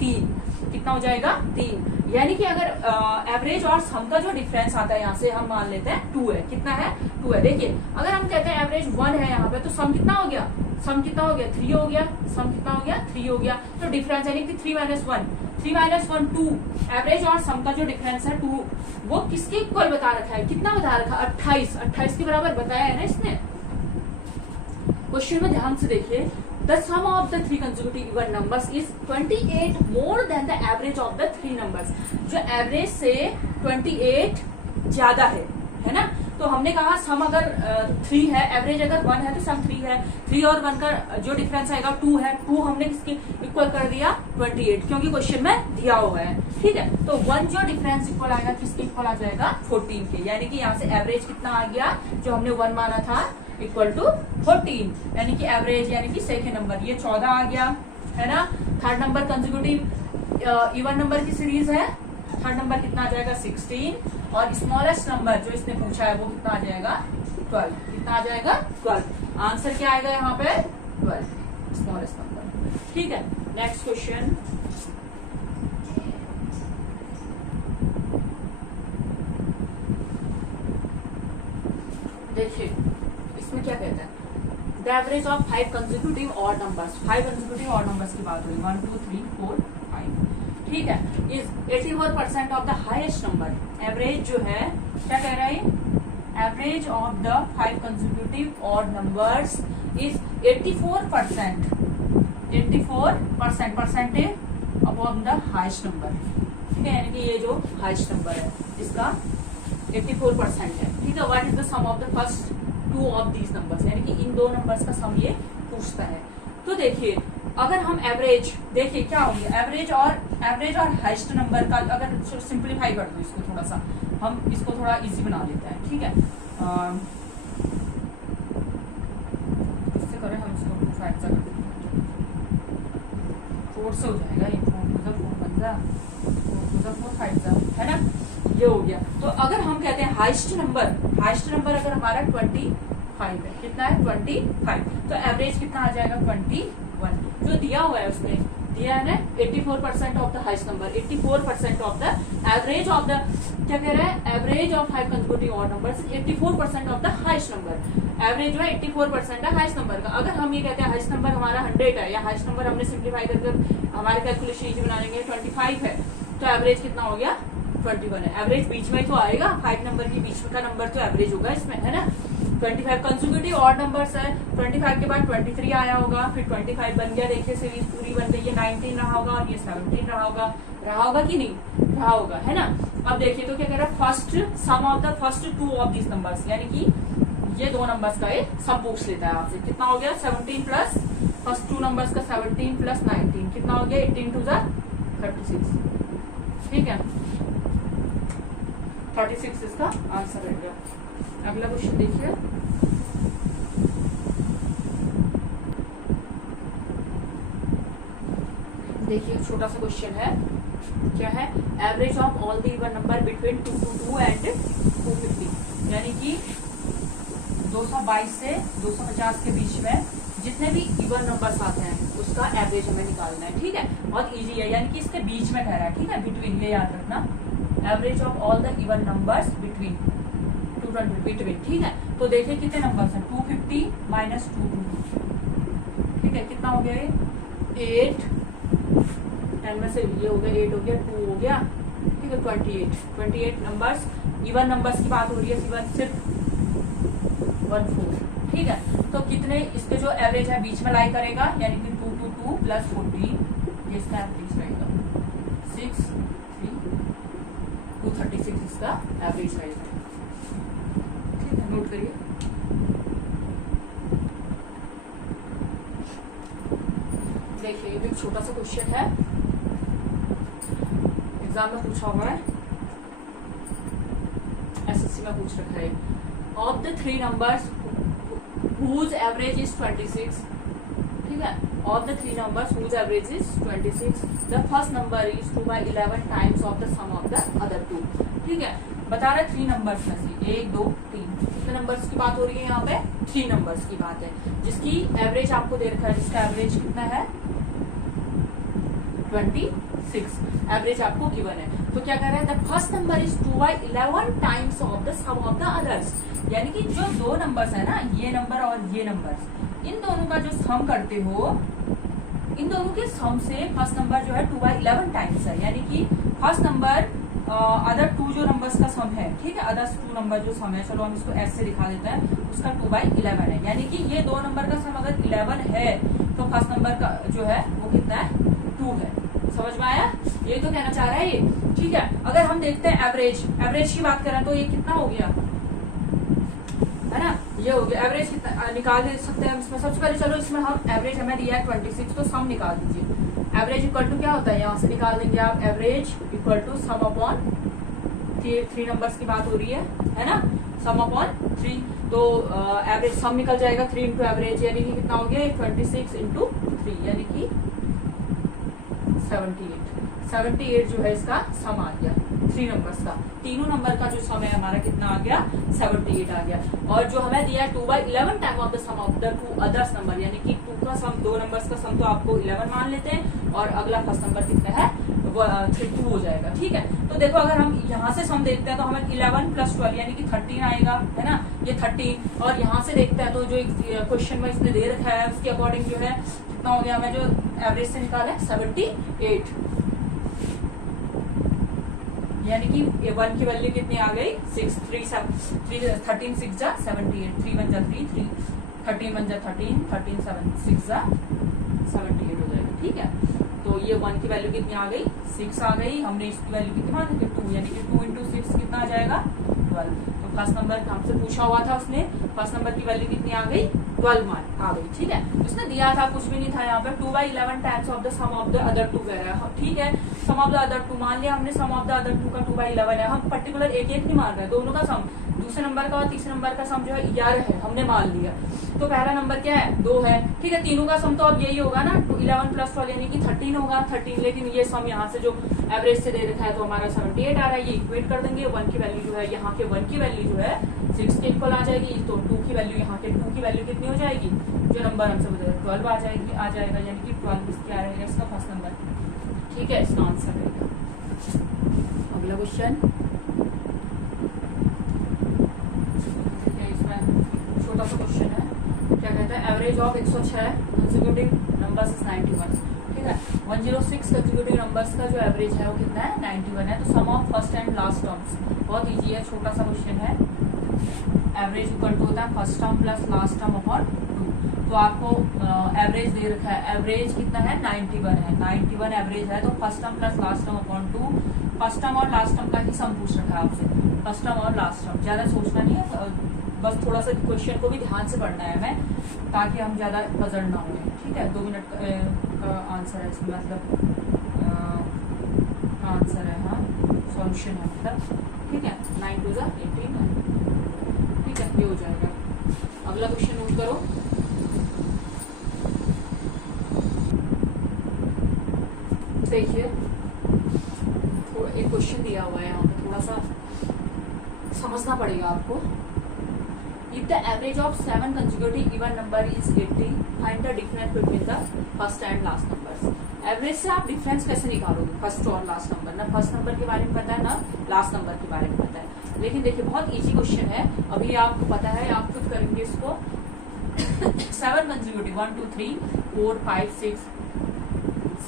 3। कितना हो जाएगा? 3। यानी कि अगर एवरेज और सम का जो डिफरेंस आता है यहाँ से हम मान लेते हैं 2 है। कितना है? 2 है। देखिए अगर हम कहते हैं एवरेज 1 है यहाँ पे तो सम कितना हो गया? सम कितना हो गया 3 हो गया, सम कितना हो गया 3 हो गया। तो डिफरेंस यानी कि 3 - 1, 3 - 1 2। एवरेज और सम का जो डिफरेंस है 2, वो किसके इक्वल बता रखा है, कितना बता रखा है 28, 28 के बराबर बताया है ना इसने। क्वेश्चन में ध्यान से देखिए, the some of the 3 consecutive even numbers is 28 more than the average of the 3 numbers. जो एवरेज से 28 ज्यादा है ना। तो हमने कहा सम अगर 3 है, एवरेज अगर 1 है तो सम 3 है। 3 और 1 का जो डिफरेंस आएगा 2 है। 2 हमने किसके इक्वल कर दिया 28, क्योंकि क्वेश्चन में दिया हुआ है। ठीक है, तो 1 जो डिफरेंस इक्वल आएगा किसके इक्वल आ जाएगा 14 के। यानी कि यहाँ से एवरेज कितना आ गया, जो हमने 1 माना था इक्वल टू 14, यानी कि एवरेज यानी कि सेकेंड नंबर ये 14 आ गया है ना। Third number consecutive even number की सीरीज है। थर्ड नंबर कितना आ जाएगा 16, और स्मॉलेस्ट नंबर जो इसने पूछा है वो कितना आ जाएगा 12। कितना आ जाएगा 12। आंसर क्या आएगा यहाँ पे 12, स्मॉलेस्ट नंबर। ठीक है, नेक्स्ट क्वेश्चन। देखिए इसमें क्या कहता है, the average of 5 consecutive odd numbers. 5 consecutive odd numbers की बात हुई, 1 2 3 4 5। ठीक है, is 84% of the highest number. Average जो है क्या कह रहा है, average of the 5 consecutive odd numbers is 84%, 84% percentage upon the highest number. ठीक है, यानी कि ये जो हाईएस्ट नंबर है इसका 84% है। ठीक है, what is the some of the first 2 of these numbers, यानी कि इन 2 नंबर्स का सम ये पूछता है। तो देखिए अगर हम एवरेज, देखिए क्या होंगे, एवरेज और हाईएस्ट नंबर का अगर सिंप्लीफाई कर दो इसको थोड़ा सा, हम इसको थोड़ा इजी बना लेते हैं। ठीक है, इससे करें हम इसको 2 5 से 4 से हो जाएगा ये, 4 4 5 है ना, ये हो गया। तो अगर हम कहते हैं हाईएस्ट नंबर अगर हमारा 25 है, कितना है 25, तो एवरेज कितना आ जाएगा 21। जो दिया हुआ है उसने दिया है ना 84% of the highest number, 84% of the average of the, क्या कह रहा है, average of 5 consecutive odd numbers 84% of the highest number. Average जो है 84% है हाईएस्ट नंबर का। अगर हम ये कहते हैं हाईएस्ट नंबर हमारा 100 है, या हाईएस्ट नंबर हमने सिंप्लीफाई करके हमारे कैलकुलेशन इजी बना लेंगे 25 है, तो एवरेज कितना हो गया 21 है। एवरेज बीच में तो आएगा, 5 नंबर के बीच का नंबर तो एवरेज होगा इसमें, है ना। 25 कंसेक्यूटिव ऑड नंबर्स है, 25 के बाद 23 आया होगा, फिर 25 बन गया, देखिए सीरीज पूरी बन गई, ये 19 रहा होगा और ये 17 रहा होगा कि नहीं रहा होगा, है ना। अब देखिए तो क्या कह रहा है, first sum of the first 2 of this numbers, यानी कि ये 2 नंबर्स का ये सम पूछ लेता है आपसे। कितना हो गया 17 प्लस फर्स्ट 2 नंबर्स का 17 प्लस 19 कितना हो गया 18 टू 36। ठीक है, 36 इसका आंसर रहेगा। अगला क्वेश्चन देखिए, देखिए छोटा सा क्वेश्चन है, क्या है, average of all the even number between 222 and 250, यानी कि 222 से 250 के बीच में जितने भी इवन नंबर्स आते हैं उसका एवरेज हमें निकालना है। ठीक है, बहुत इजी है, यानी कि इसके बीच में ठहरा है। ठीक है, बिटवीन ये याद रखना, average of all the even numbers between 220 between. ठीक है, तो देखिए कितने नंबर्स हैं, 250 माइनस 222। ठीक है, कितना हो गया ये 8, 10 में से ये हो गया 8 हो गया, 2 हो गया। ठीक है, 28 नंबर्स, इवन नंबर्स की बात हो रही है, सिर्फ 14। ठीक है, तो कितने इसके जो एवरेज है बीच में लाई करेगा, यानी कि 222 प्लस 14, ये इसका एवरेज रहेगा 6 3 236 इसका एवरेज रहेगा। ठीक है, नोट करिए। देखिए ये भी एक छोटा सा क्वेश्चन है, एग्जाम में पूछा हुआ है, एसएससी में पूछ रखा है। Of the 3 numbers whose average is 26, ठीक है, of the 3 numbers whose average is 26, the first number is 2/11 times of the sum of the other 2। ठीक है, बता रहे 3 नंबर्स में से 1 2 3 कितने नंबर्स की बात हो रही है यहाँ पे, 3 नंबर्स की बात है, जिसकी एवरेज आपको दे रखा है, जिसका एवरेज कितना है 26, एवरेज आपको गिवन है। तो क्या कह रहा है, the first number is 2/11 times of the some of द अदर्स, यानी कि जो 2 नंबर्स है ना, ये नंबर और ये नंबर, इन दोनों का जो सम करते हो, इन दोनों के सम से फर्स्ट नंबर जो है 2/11 टाइम्स है, यानी कि फर्स्ट नंबर अदर टू जो नंबर्स का सम है, ठीक है, अदर टू नंबर जो सम है, चलो हम इसको एस से दिखा देते हैं, उसका 2/11 है, यानी कि ये दो नंबर का सम अगर 11 है तो फर्स्ट नंबर का जो है वो कितना है, 2 है। समझ में आया? ये तो कहना चाह रहा है ये, ठीक है। अगर हम देखते हैं एवरेज, एवरेज की बात करें तो ये कितना हो गया, है ना, ये हो गया एवरेज, कितना निकाल दे सकते हैं हम इसमें। सबसे पहले चलो इसमें हम एवरेज हमें दिया है 26, तो सम निकाल दीजिए। एवरेज इक्वल टू क्या होता है, यहाँ से निकाल देंगे आप, average equal to sum upon 3 numbers की बात हो रही है ना, सम अपॉन 3, तो एवरेज सम निकल जाएगा 3 इंटू एवरेज, यानी कि कितना हो गया 26 इंटू 3, यानी कि 78 जो है इसका सम आ गया 3 नंबर्स का। तीनों नंबर का जो सम है हमारा कितना आ गया, 78 आ गया। और जो हमें दिया है 2/11 time of the some of the two others number, यानी कि 2 का सम, 2 नंबर्स का सम तो आपको 11 मान लेते हैं, और अगला फर्स्ट नंबर कितना है, 2 हो जाएगा, ठीक है। तो देखो अगर हम यहाँ से सम देखते हैं तो हमें 11 + 12 यानी कि 13 आएगा, है ना, ये 13, और यहाँ से देखते हैं तो जो क्वेश्चन में इसने दे रखा है उसके अकॉर्डिंग जो है कितना हो गया, हमें जो एवरेज से निकाला है 78, यानी कि 1 की वैल्यू कितनी आ गई, 6, 3, 13 6 जा 78, 3 1 जा 3, 13 1 जा 13, 13 7 6 जा 78 हो जाएगा, ठीक है। तो ये 1 की वैल्यू कितनी आ गई, 6 आ गई, हमने इसकी वैल्यू कितनी मान ली 2, यानी कि 2 इंटू 6 कितना आ जाएगा, 12। तो फर्स्ट नंबर हमसे पूछा हुआ था उसने, फर्स्ट नंबर की वैल्यू कितनी आ गई, 12 मान आ गई, ठीक है। उसने दिया था कुछ भी नहीं था यहाँ पे, 2/11 times of the some of the other two कह रहा है, ठीक है। Sum of the other two मान लिया हमने, sum of the other two का 2/11 है, हम पर्टिकुलर एक नहीं मान रहे, दोनों का सम, दूसरे नंबर का और तीसरे नंबर का सम जो है 11 है, हमने मान लिया। तो पहला नंबर क्या है, 2 है, ठीक है। तीनों का सम तो अब यही होगा ना, 11 + 12 यानी कि 13 होगा, 13, लेकिन ये सम यहाँ से जो एवरेज से दे रखा है तो हमारा 78 आ रहा है, ये इक्वेट कर देंगे। 1 की वैल्यू जो है, यहाँ के 1 की वैल्यू जो है 6 के इक्वल आ जाएगी, तो 2 की वैल्यू, यहाँ के 2 की वैल्यू कितनी हो जाएगी, जो नंबर हमसे बताया 12 आ जाएगा, यानी कि 12 क्या रहेगा इसका फर्स्ट नंबर, ठीक है, इसका आंसर रहेगा। अगला क्वेश्चन, छोटा सा क्वेश्चन है, क्या कहता है, average of 106 consecutive numbers is 91, ठीक है। 106 कंसेक्यूटिव नंबर्स का जो एवरेज है वो कितना है, 91 है। तो sum of first and last terms, बहुत इजी है, छोटा सा क्वेश्चन है। एवरेज इक्वल टू होता है first term plus last term upon 2। तो आपको एवरेज दे रखा है, एवरेज कितना है, 91 है, 91 एवरेज है, तो first term plus last term upon 2, first term और लास्ट टर्म का ही सम पूछ रखा है आपसे, फर्स्ट टर्म और लास्ट टर्म, ज्यादा सोचना नहीं है, बस थोड़ा सा क्वेश्चन को भी ध्यान से पढ़ना है हमें, ताकि हम ज्यादा पजल ना हो, ठीक है। 2 मिनट का आंसर है इसमें, मतलब आंसर है, हाँ सॉल्यूशन है मतलब, ठीक है। 9 2 जा 18 है, ठीक है, ये हो जाएगा। अगला क्वेश्चन नोट करो, देखिए एक क्वेश्चन दिया हुआ है यहाँ पे, थोड़ा सा समझना पड़ेगा आपको। If the average of 7 consecutive even number is 80, find the difference between the first and last numbers. Average से आप डिफरेंस कैसे निकालोगे, फर्स्ट और लास्ट नंबर, ना फर्स्ट नंबर के बारे में पता है ना लास्ट नंबर के बारे में पता है। लेकिन देखिए बहुत इजी क्वेश्चन है, अभी आपको पता है, आप खुद करेंगे इसको। 7 कंसेक्यूटिव 1 2 3 4 5 6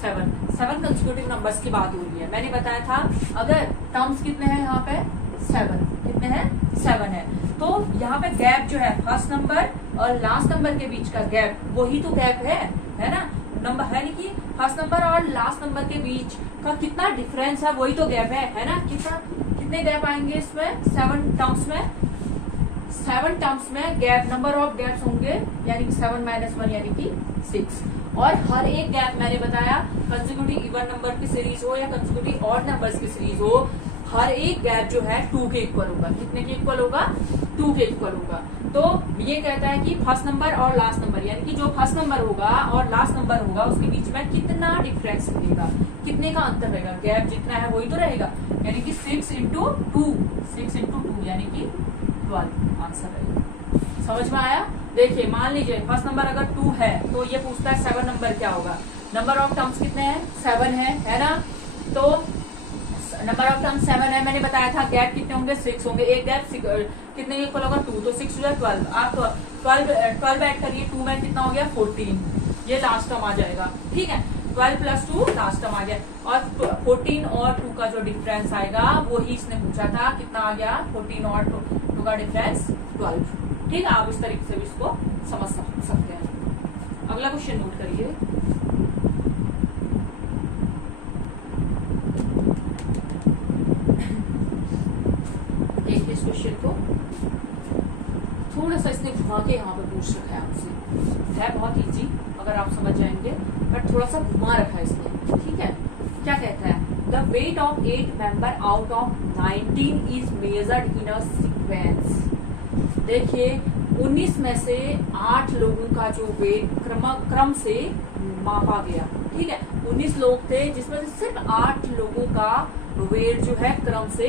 7 कंसेक्यूटिव नंबर्स की बात हो रही है। मैंने बताया था अगर टर्म्स कितने हैं यहाँ पे 7, कितने हैं 7 है, तो यहाँ पे गैप जो है फर्स्ट नंबर और लास्ट नंबर के बीच का गैप, वही तो गैप है ना, नंबर है नहीं कि फर्स्ट नंबर और लास्ट नंबर के बीच का कितना डिफरेंस है, वही तो गैप है ना। कितने गैप आएंगे इसमें, 7 टर्म्स में, 7 टर्म्स में गैप, नंबर ऑफ गैप्स होंगे, यानी कि 7 - 1 यानी कि 6। और हर एक गैप मैंने बताया कंसेक्यूटिव इवन नंबर की सीरीज हो या कंसेक्यूटिव ऑड नंबर्स की सीरीज हो, हर एक गैप जो है 2 के इक्वल होगा। कितने के इक्वल होगा, 2 के इक्वल होगा। तो ये कहता है कि फर्स्ट नंबर और लास्ट नंबर, यानी कि जो फर्स्ट नंबर होगा और लास्ट नंबर होगा उसके बीच में कितना डिफरेंस मिलेगा, कितने का अंतर रहेगा, गैप जितना है वही तो रहेगा, यानी कि 6 इंटू 2 यानी कि 12 आंसर रहेगा। समझ में आया? देखिए मान लीजिए फर्स्ट नंबर अगर 2 है तो ये पूछता है 7 नंबर क्या होगा, नंबर ऑफ टर्म्स कितने हैं, 7 है ना। तो नंबर ऑफ टर्म 7 है, मैंने बताया था गैप कितने होंगे 6 होंगे, एक गैप कितने इक्वल होगा 2, तो 6 जो है 12, आप 12 ऐड करिए, 2 में कितना हो गया 14, ये लास्ट टर्म आ जाएगा, ठीक है। 12 + 2 लास्ट टर्म आ गया, और 14 और 2 का जो डिफरेंस आएगा वो ही इसने पूछा था, कितना आ गया 14 और 2 का डिफरेंस 12, ठीक है। आप इस तरीके से भी इसको समझ सकते हैं। अगला क्वेश्चन नोट करिए, देखिए इस क्वेश्चन को थोड़ा सा इसने घुमा के यहाँ पे पूछ रखा है आपसे, है बहुत इजी अगर आप समझ जाएंगे, बट थोड़ा सा घुमा रखा है इसने, ठीक है। क्या कहता है, the weight of 8 member out of 19 is measured in a sequence. देखिए 19 में से 8 लोगों का जो वेट क्रम से मापा गया, ठीक है। 19 लोग थे जिसमें से सिर्फ 8 लोगों का वेट जो है क्रम से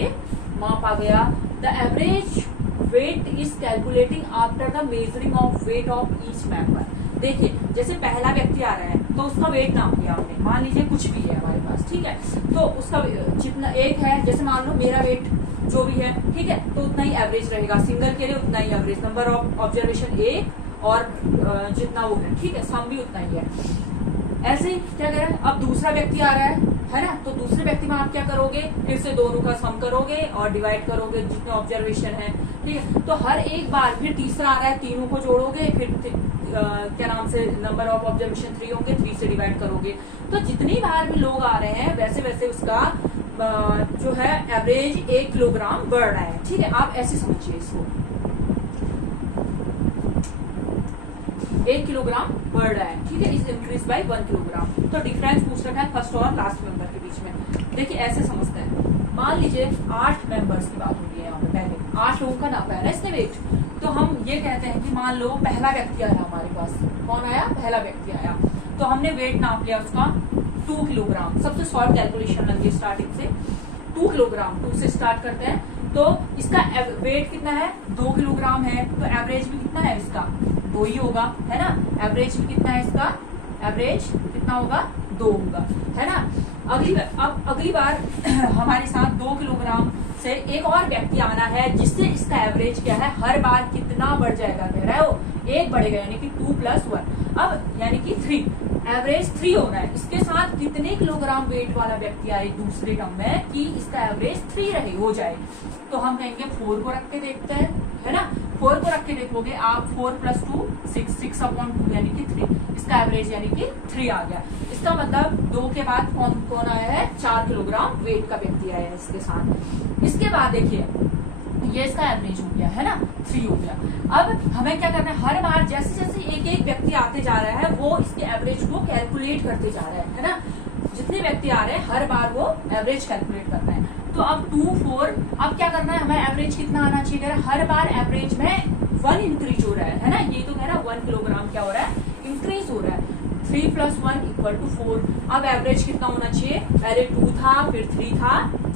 मापा गया। The average weight is calculating after the measuring of weight of each member. देखिए जैसे पहला व्यक्ति आ रहा है तो उसका वेट नाप लिया हमने, मान लीजिए कुछ भी है हमारे पास, ठीक है, तो उसका जितना एक है, जैसे मान लो मेरा वेट जो भी है, ठीक है, तो उतना ही एवरेज रहेगा, सिंगल के लिए उतना ही एवरेज, नंबर ऑफ ऑब्जर्वेशन 1 और जितना वो है, ठीक है, सम भी उतना ही है। ऐसे ही क्या कह रहा है, अब दूसरा व्यक्ति आ रहा है ना, तो दूसरे व्यक्ति में आप क्या करोगे, फिर से दोनों का सम करोगे और डिवाइड करोगे जितने ऑब्जर्वेशन है, ठीक है। तो हर एक बार फिर तीसरा आ रहा है, तीनों को जोड़ोगे, फिर क्या नाम से नंबर ऑफ ऑब्जर्वेशन 3 होंगे, 3 से डिवाइड करोगे, तो जितनी बार भी लोग आ रहे हैं वैसे वैसे उसका जो है एवरेज 1 किलोग्राम बढ़ रहा है, ठीक है। आप ऐसे समझिए इसको, 1 किलोग्राम बढ़ रहा है, ठीक है, इज इंक्रीज बाय 1 किलोग्राम। तो डिफरेंस पूछ रखा है फर्स्ट और लास्ट मेंबर के बीच में। देखिए ऐसे समझते हैं, मान लीजिए 8 मेंबर्स की बात हो रही है यहाँ पे, पहले 8 लोगों का नापा है ना इसने वेट, तो हम ये कहते हैं कि मान लो पहला व्यक्ति आया हमारे पास, कौन आया, पहला व्यक्ति आया, तो हमने वेट नाप लिया उसका 2 किलोग्राम। सबसे शॉर्ट कैलकुलेशन लगी स्टार्टिंग से, 2 किलोग्राम, 2 से स्टार्ट करते हैं, तो इसका वेट कितना है 2 किलोग्राम है, तो एवरेज भी कितना है इसका 2 ही होगा, है ना। एवरेज भी कितना है इसका, एवरेज कितना होगा 2 होगा, है ना। अगली बार हमारे साथ 2 किलोग्राम से एक और व्यक्ति आना है जिससे इसका एवरेज क्या है, हर बार कितना बढ़ जाएगा, कह रहा है वो 1 बढ़ेगा, यानी कि 2 + 1, अब यानी कि 3, एवरेज 3 होना है। इसके साथ कितने किलोग्राम वेट वाला व्यक्ति आए दूसरे टर्म में कि इसका एवरेज 3 रहे हो जाए, तो हम कहेंगे 4 को रख के देखते हैं, है ना। 4 को रख के देखोगे आप, 4 + 2 6, 6/2 यानी कि 3, इसका एवरेज यानी कि 3 आ गया। इसका मतलब 2 के बाद कौन आया है, 4 किलोग्राम वेट का व्यक्ति आया है इसके साथ। इसके बाद देखिए ये इसका एवरेज हो गया, है ना, 3 हो गया। अब हमें क्या करना है, हर बार जैसे जैसे एक एक व्यक्ति आते जा रहा है वो इसके एवरेज को कैलकुलेट करते जा रहा है ना। जितने व्यक्ति आ रहे हैं हर बार वो एवरेज कैलकुलेट करना है। तो अब 2, 4, अब क्या करना है, हमें एवरेज कितना आना चाहिए, हर बार एवरेज में 1 इंक्रीज हो रहा है ना, ये तो कह रहा है 1 किलोग्राम क्या हो रहा है, इंक्रीज हो रहा है। 3 + 1 = 4। अब एवरेज कितना होना चाहिए, पहले 2 था, फिर 3 था,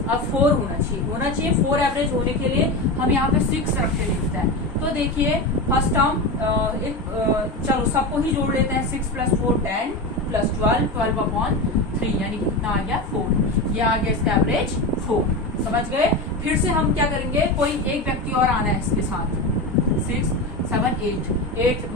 अब 4 होना चाहिए। 4 एवरेज होने के लिए हम यहाँ पे 6 रख के लिखते हैं। तो देखिए फर्स्ट टर्म चलो सबको ही जोड़ लेते हैं, 6 + 4 10 + 12 12/3, यानी कितना आ गया 4, ये आ गया इसका एवरेज 4, समझ गए। फिर से हम क्या करेंगे, कोई एक व्यक्ति और आना है इसके साथ, 6 7 8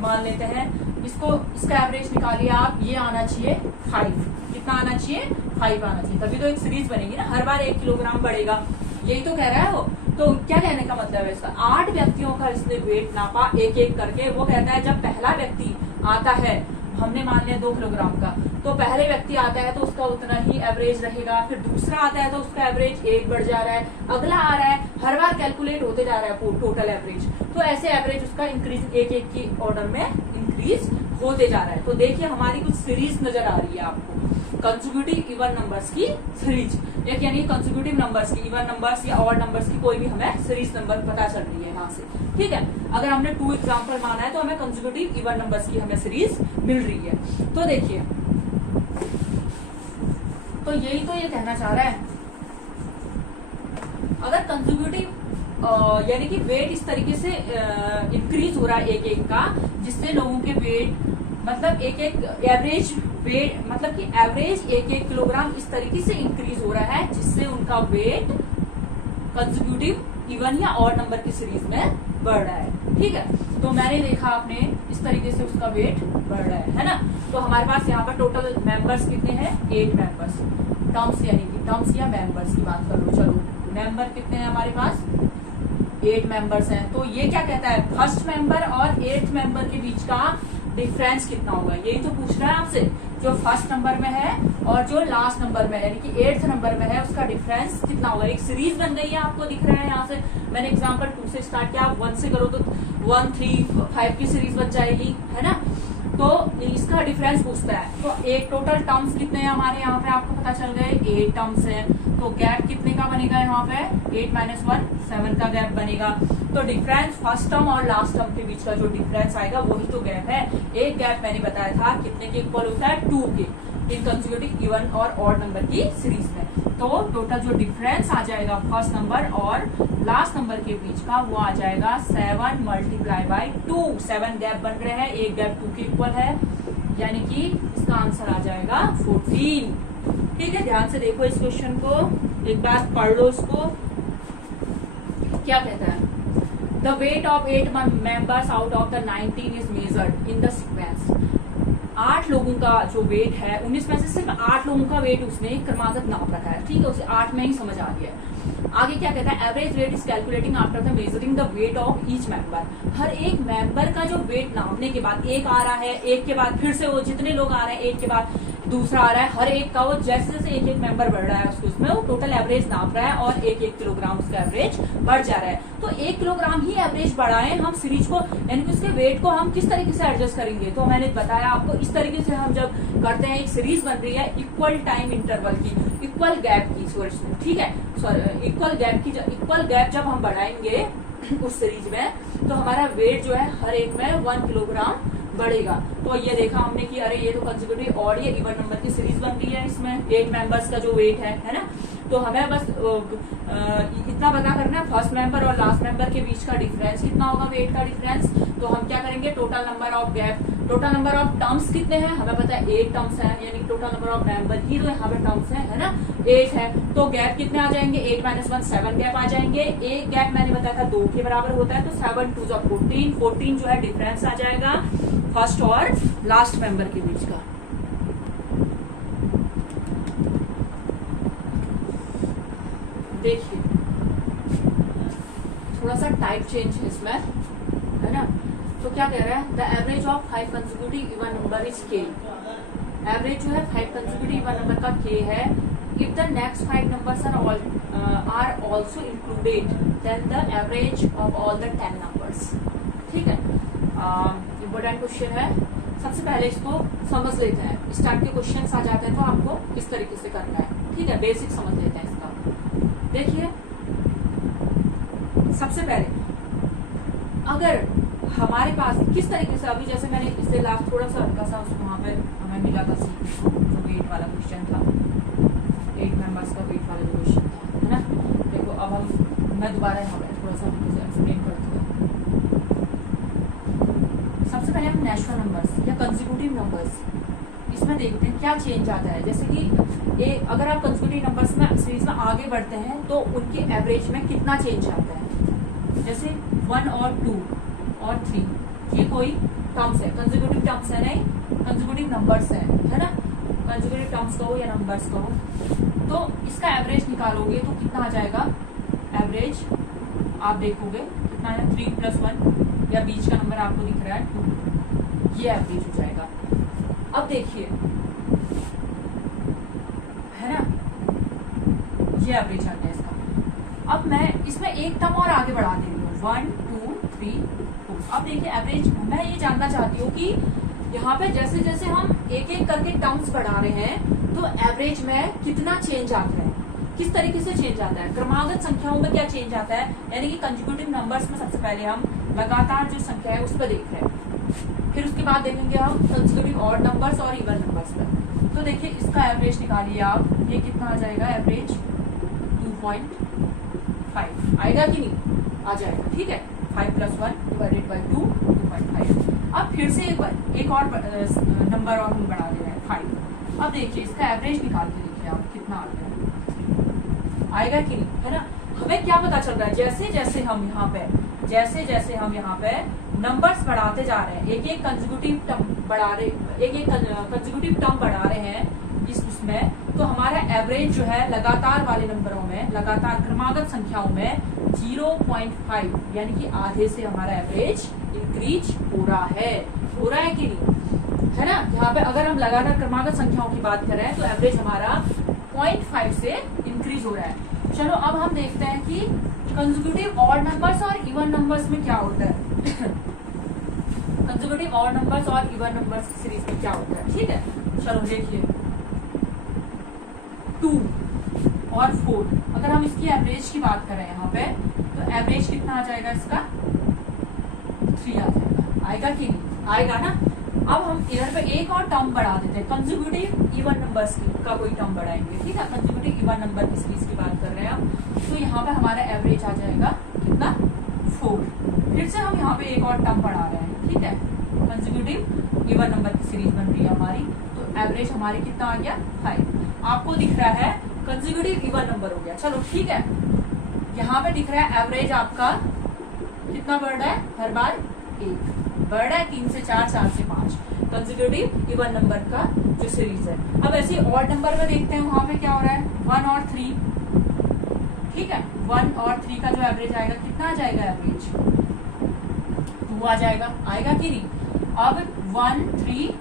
मान लेते हैं इसको, इसका एवरेज निकालिए आप, ये आना चाहिए 5, कितना आना चाहिए 5 आना चाहिए, तभी तो एक सीरीज बनेगी ना, हर बार 1 किलोग्राम बढ़ेगा, यही तो कह रहा है वो। तो क्या कहने का मतलब है इसका, 8 व्यक्तियों का इसने वेट नापा एक एक करके। वो कहता है जब पहला व्यक्ति आता है, हमने मान लिया 2 किलोग्राम का, तो पहले व्यक्ति आता है तो उसका उतना ही एवरेज रहेगा, फिर दूसरा आता है तो उसका एवरेज 1 बढ़ जा रहा है, अगला आ रहा है, हर बार कैलकुलेट होते जा रहा है टोटल एवरेज, तो ऐसे एवरेज उसका इंक्रीज एक एक की ऑर्डर में इंक्रीज होते जा रहा है। तो देखिए हमारी कुछ सीरीज नजर आ रही है आपको, कंसेक्यूटिव इवन नंबर्स की सीरीज, एक यानी कंसेक्यूटिव नंबर्स की, इवन नंबर्स या ऑड नंबर्स की कोई भी हमें सीरीज नंबर पता चल रही है यहाँ से, ठीक है। अगर हमने 2 एग्जाम्पल माना है तो हमें कंसेक्यूटिव इवन नंबर्स की हमें सीरीज मिल रही है। तो देखिए, तो यही तो ये कहना चाह रहा है, अगर कंसेक्यूटिव यानी कि वेट इस तरीके से इंक्रीज हो रहा है एक एक का, जिससे लोगों के वेट मतलब एक एक एवरेज वेट, मतलब कि एवरेज 1 किलोग्राम इस तरीके से इंक्रीज हो रहा है जिससे उनका उनका वेट कंसेक्यूटिव इवन या ऑड नंबर की सीरीज में बढ़ रहा है। ठीक है, तो मैंने देखा आपने इस तरीके से उसका वेट बढ़ रहा है ना। तो हमारे पास यहाँ पर टोटल मेंबर्स कितने हैं, 8 मेंबर्स। टर्म्स यानी कि टर्म्स या मेंबर्स की बात कर लो। चलो मेंबर कितने हैं हमारे पास, 8 मेंबर्स हैं। तो ये क्या कहता है, फर्स्ट मेंबर और 8th मेंबर के बीच का डिफरेंस कितना होगा, यही तो पूछ रहा है आपसे। जो फर्स्ट नंबर में है और जो लास्ट नंबर में यानी कि 8th नंबर में है उसका डिफरेंस कितना होगा। एक सीरीज बन गई है, आपको दिख रहा है यहाँ से। मैंने एग्जांपल 2 से स्टार्ट किया, 1 से करो तो 1, 3, 5 की सीरीज बन जाएगी, है ना। तो इसका डिफरेंस पूछता है। तो एक टोटल टर्म्स कितने हैं हमारे यहाँ पे, आपको पता चल गए 8 टर्म्स हैं। तो गैप कितने का बनेगा यहाँ पे, 8 - 1 7 का गैप बनेगा। तो डिफरेंस फर्स्ट टर्म और लास्ट टर्म के बीच का जो डिफरेंस आएगा वही तो गैप है। एक गैप मैंने बताया था कितने के इक्वल होता है, 2 के, इन कंसेक्यूटिव इवन और ऑड नंबर की सीरीज में। तो टोटल जो डिफरेंस आ जाएगा फर्स्ट नंबर और लास्ट नंबर के बीच का, वो आ जाएगा 7 × 2। 7 गैप बन रहे हैं, एक गैप 2 के इक्वल है, यानी कि इसका आंसर आ जाएगा 14। ठीक है, ध्यान से देखो इस क्वेश्चन को, एक बार पढ़ लो इसको। क्या कहता है, the weight of 8 members out of the 19 is measured in the sequence. 8 लोगों का जो वेट है, 19 में से सिर्फ 8 लोगों का वेट उसने क्रमागत नाप रखा है। ठीक है, उसे 8 में ही समझ आ गया है। आगे क्या कहता है, average weight is calculating after the measuring the weight of each member. हर एक मेंबर का जो वेट नापने के बाद, एक आ रहा है, एक के बाद फिर से वो जितने लोग आ रहे हैं, एक के बाद दूसरा आ रहा है, हर एक का वो जैसे जैसे एक मेंबर बढ़ रहा है उसको उसमें वो टोटल एवरेज नाप रहा है और 1 किलोग्राम उसका एवरेज बढ़ जा रहा है। तो 1 किलोग्राम ही एवरेज बढ़ाएं हम सीरीज को, यानी कि उसके वेट को हम किस तरीके से एडजस्ट करेंगे। तो मैंने बताया आपको, इस तरीके से हम जब करते हैं, एक सीरीज बन रही है इक्वल टाइम इंटरवल की, इक्वल गैप की, सॉरी ठीक है, सॉरी इक्वल गैप जब हम बढ़ाएंगे उस सीरीज में, तो हमारा वेट जो है हर एक में 1 किलोग्राम बढ़ेगा। तो ये देखा हमने कि अरे ये तो कंसेक्यूटिव ऑड या इवन नंबर की सीरीज बन रही है, इसमें 8 मेंबर्स का जो वेट है ना। तो हमें बस इतना पता करना है फर्स्ट मेंबर और लास्ट मेंबर के बीच का डिफरेंस कितना होगा, वेट का डिफरेंस। तो हम क्या करेंगे, total number of gap, total number of terms कितने हैं हमें पता है 8 टर्म्स हैं, यानी टोटल नंबर ऑफ मेंबर ही तो यहाँ पे टर्म्स है ना, 8 है। तो गैप कितने आ जाएंगे, 8 - 1 7 गैप आ जाएंगे। एक गैप मैंने बताया था 2 के बराबर होता है, तो 7 × 2 = 14। 14 जो है डिफरेंस आ जाएगा फर्स्ट और लास्ट मेंबर के बीच का। देखिए थोड़ा सा टाइप चेंज है इसमें, है ना। तो क्या कह रहा है, the average of 5 consecutive even number is k। Average जो है 5 कंसेक्यूटिव इवन नंबर का k है। If the next 5 numbers are also included then the average of all the 10 numbers. ठीक है, इम्पोर्टेंट क्वेश्चन है। सबसे पहले इसको समझ लेते हैं, इस टाइप के क्वेश्चन आ जाते हैं तो आपको इस तरीके से करना है। ठीक है, बेसिक समझ लेते हैं इसका। देखिए सबसे पहले अगर हमारे पास किस तरीके से, अभी जैसे मैंने इससे लास्ट थोड़ा सा हल्का सा वहां पे हमें मिला था जो वेट वाला क्वेश्चन था, 8 मेंबर्स का वेट वाला जो क्वेश्चन था, है ना। देखो अब मैं दोबारा यहाँ पे थोड़ा सा एक्सप्लेन करती हूँ। सबसे पहले हम नेचुरल नंबर्स या कंसेक्यूटिव नंबर्स इसमें देखते हैं क्या चेंज आता है। जैसे कि अगर आप कंसेक्यूटिव नंबर्स में सीरीज में आगे बढ़ते हैं तो उनके एवरेज में कितना चेंज आता है। जैसे 1 और 2 और 3 ये कोई टर्म्स है, कंसेक्यूटिव टर्म्स है, नहीं कंसेक्यूटिव नंबर्स है ना। कंसेक्यूटिव टर्म्स कहो या नंबर्स कहो, तो इसका एवरेज निकालोगे तो कितना आ जाएगा, एवरेज आप देखोगे कितना है, 3 + 1 या बीच का नंबर आपको दिख रहा है 2, ये एवरेज हो जाएगा। अब देखिए, है ना, ये एवरेज आ गया इसका। अब मैं इसमें एक टर्म और आगे बढ़ा दे रही हूँ, 1 2 3 4। अब देखिए एवरेज, मैं ये जानना चाहती हूँ कि यहाँ पे जैसे जैसे हम एक एक करके टर्म्स बढ़ा रहे हैं तो एवरेज में कितना चेंज आता है, किस तरीके से चेंज आता है, क्रमागत संख्याओं में क्या चेंज आता है। यानी कि कंसेक्यूटिव नंबर्स में सबसे पहले हम लगातार जो संख्या है उस पर देख रहे हैं, फिर उसके बाद देखेंगे हम कंसेक्यूटिव ऑड नंबर्स और इवन नंबर्स पर। तो देखिए इसका एवरेज निकालिए आप, ये कितना आ जाएगा एवरेज, 2.5 आएगा कि नहीं, आ जाएगा। ठीक है, 5 + 1 / 2 2.5। अब फिर से एक और नंबर और हम बढ़ा दे रहे हैं 5। अब देखिए इसका एवरेज निकाल के देखिए आप कितना आ गया, आएगा कि नहीं, है ना। हमें क्या पता चल रहा है, जैसे जैसे हम यहाँ पे नंबर्स बढ़ाते जा रहे हैं, एक एक कंसेक्यूटिव टर्म बढ़ा रहे हैं इसमें, तो हमारा एवरेज जो है लगातार वाले नंबरों में, लगातार क्रमागत संख्याओं में 0.5 यानी कि आधे से हमारा एवरेज इंक्रीज हो रहा है कि नहीं, है ना। यहाँ पे अगर हम लगातार क्रमागत संख्याओं की बात करें तो एवरेज हमारा 0.5 से इंक्रीज हो रहा है। चलो अब हम देखते हैं कि कंसेक्यूटिव ऑड नंबर्स और इवन नंबर्स में क्या होता है। कंसेक्यूटिव ऑड नंबर्स और इवन नंबर्स की सीरीज में क्या होता है, ठीक है। चलो देखिए 2 और 4, अगर हम इसकी एवरेज की बात करें यहाँ पे, तो एवरेज कितना आ जाएगा इसका, 3 आ जाएगा, आएगा कि नहीं, आएगा ना। अब हम इधर पे एक और टर्म बढ़ा देते हैं, कंसेक्यूटिव इवन नंबर्स का कोई टर्म बढ़ाएंगे, ठीक है। कंसेक्यूटिव इवन नंबर की सीरीज की बात कर रहे हैं हम, तो यहाँ पे हमारा एवरेज आ जाएगा कितना, 4। फिर से हम यहाँ पे एक और टर्म बढ़ा रहे हैं, ठीक है। कंसेक्यूटिव इवन नंबर की सीरीज बन रही है हमारी, तो एवरेज हमारी कितना आ गया, 5। आपको दिख रहा है कंसेक्यूटिव इवन नंबर हो गया, चलो ठीक है। यहाँ पे दिख रहा है एवरेज आपका कितना बढ़ रहा है, हर बार 1 बढ़ रहा है, 3 से 4, 4 से 5 कंसेक्यूटिव इवन नंबर का जो सीरीज है। अब ऐसे ऑड नंबर में देखते हैं, वहां पे क्या हो रहा है, 1 और 3, ठीक है। 1 और 3 का जो एवरेज आएगा कितना आ जाएगा, एवरेज 2 आ जाएगा, आएगा कि नहीं। अब 1, 3,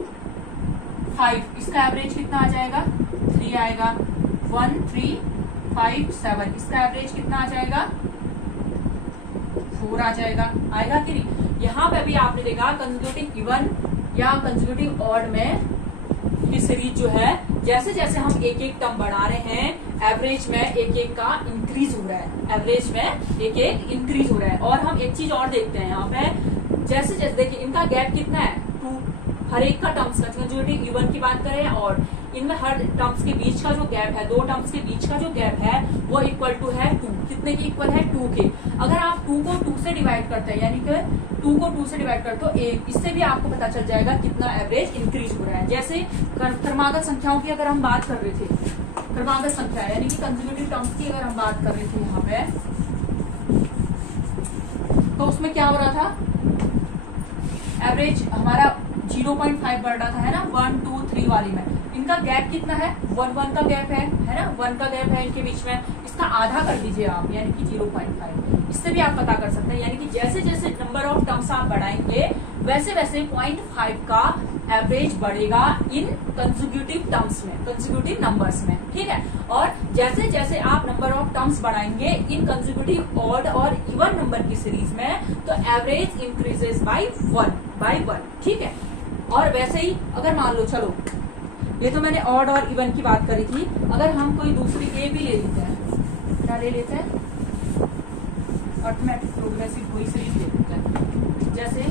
5 इसका एवरेज कितना आ जाएगा, 3 आएगा। 1, 3, 5, 7 इसका एवरेज कितना आ जाएगा, 4 आ जाएगा, आएगा कि नहीं। यहाँ पे भी आपने देखा कंसेक्यूटिव इवन या कंसेक्यूटिव ऑड में की सीरीज जो है, जैसे जैसे हम एक एक टर्म बढ़ा रहे हैं, एवरेज में एक एक का इंक्रीज हो रहा है, एवरेज में एक एक इंक्रीज हो रहा है। और हम एक चीज और देखते हैं यहाँ पे, जैसे जैसे देखिए इनका गैप कितना है, 2, हर एक का टर्म्स का, कंसेक्यूटिव इवन की बात करें और इनमें हर टर्म्स के बीच का जो गैप है, 2 टर्म्स के बीच का जो गैप है वो इक्वल टू है 2। कितने की इक्वल है, 2 के। अगर आप 2 को 2 से डिवाइड करते हैं, यानी कि 2 को 2 से डिवाइड करते हो 1, इससे भी आपको पता चल जाएगा कितना एवरेज इंक्रीज हो रहा है। जैसे क्रमागत संख्याओं की अगर हम बात कर रहे थे, क्रमागत संख्या यानी कि कंसेक्यूटिव टर्म्स की अगर हम बात कर रहे थे यहाँ पे, तो उसमें क्या हो रहा था, एवरेज हमारा 0.5 बढ़ रहा था, है ना। 1, 2, 3 वाली में इनका गैप कितना है, 1 का गैप है ना, 1 का गैप है इनके बीच में, इसका आधा कर दीजिए आप, यानी कि 0.5। इससे भी आप पता कर सकते हैं, यानी कि जैसे जैसे नंबर ऑफ टर्म्स आप बढ़ाएंगे, वैसे वैसे 0.5 का एवरेज बढ़ेगा इन कंसेक्यूटिव टर्म्स में, कंसेक्यूटिव नंबर्स में, ठीक है। और जैसे जैसे आप नंबर ऑफ टर्म्स बढ़ाएंगे इन कंसेक्यूटिव ऑड और इवन नंबर की सीरीज में, तो एवरेज इंक्रीजेस बाय 1, ठीक है। और वैसे ही अगर मान लो, चलो ये तो मैंने ऑड और इवन की बात करी थी, अगर हम कोई दूसरी ए भी ले लेते हैं, क्या ले लेते हैं, अर्थमेटिक प्रोग्रेसिव कोई सीरीज ले लेते हैं, जैसे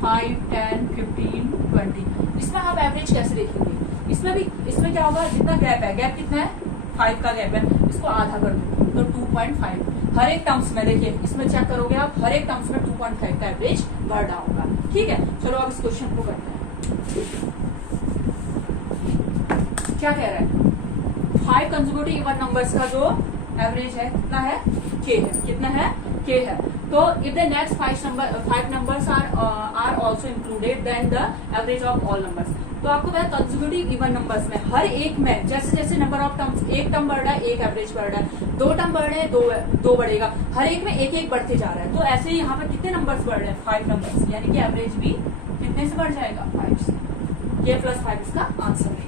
5, 10, 15, 20। इसमें आप एवरेज कैसे देखेंगे, इसमें क्या होगा, जितना गैप है, गैप कितना है, 5 का गैप है, इसको आधा कर दो तो 2.5। हर एक टर्म्स में देखिए, इसमें चेक करोगे आप, हर एक टर्म्स में 2.5 का एवरेज बढ़ रहा होगा, ठीक है। चलो अब इस क्वेश्चन को करते हैं, क्या कह रहा है, 5 कंसेक्यूटिव इवन नंबर्स का जो एवरेज है कितना है, k है, कितना है, k है। तो if the next 5 numbers are also included, then the average of all numbers. तो आपको पता है कंसेक्यूटिव इवन नंबर्स में हर एक में जैसे जैसे नंबर ऑफ टर्म्स, एक टर्म बढ़ रहा है, एक एवरेज बढ़ रहा है, 2 टर्म बढ़ रहे हैं, 2 बढ़ेगा, हर एक में एक एक बढ़ते जा रहा है। तो ऐसे ही यहाँ पे कितने नंबर्स बढ़ रहे हैं, 5 नंबर्स, यानी कि एवरेज भी कितने से बढ़ जाएगा, 5 से। k + 5 इसका आंसर है।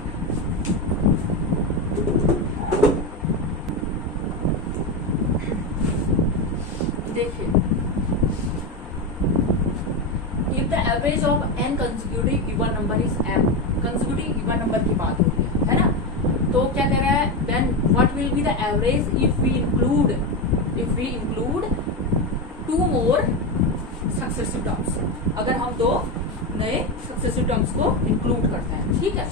देखिए, if the average of n consecutive even number is m, consecutive even number की बात हो रही है ना। तो क्या कह रहा है, then what will be the average if we include 2 more successive terms, अगर हम 2 नए सक्सेसिव टर्म्स को इंक्लूड करते हैं, ठीक है।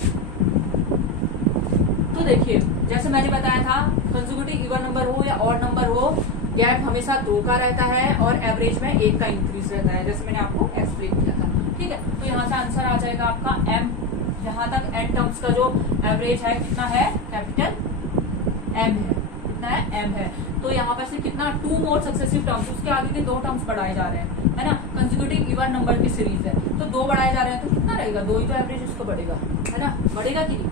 तो देखिए, जैसे मैंने बताया था, कंसेक्यूटिव इवन नंबर हो या ऑड नंबर हो, गैप हमेशा 2 का रहता है और एवरेज में 1 का इंक्रीज रहता है, जैसे मैंने आपको एक्सप्लेन किया था, ठीक है। तो यहाँ से आंसर आ जाएगा आपका m, यहाँ तक n टर्म्स का जो एवरेज है कितना है, कैपिटल M है, कितना है, m है, तो यहाँ पर से कितना 2 मोर सक्सेसिव टर्म्स, उसके आगे के 2 टर्म्स बढ़ाए जा रहे हैं, है ना। कंसेक्यूटिव इवन नंबर की सीरीज है तो 2 बढ़ाए जा रहे हैं, तो कितना रहेगा 2 ही तो एवरेज उसको बढ़ेगा, है ना, बढ़ेगा कि नहीं।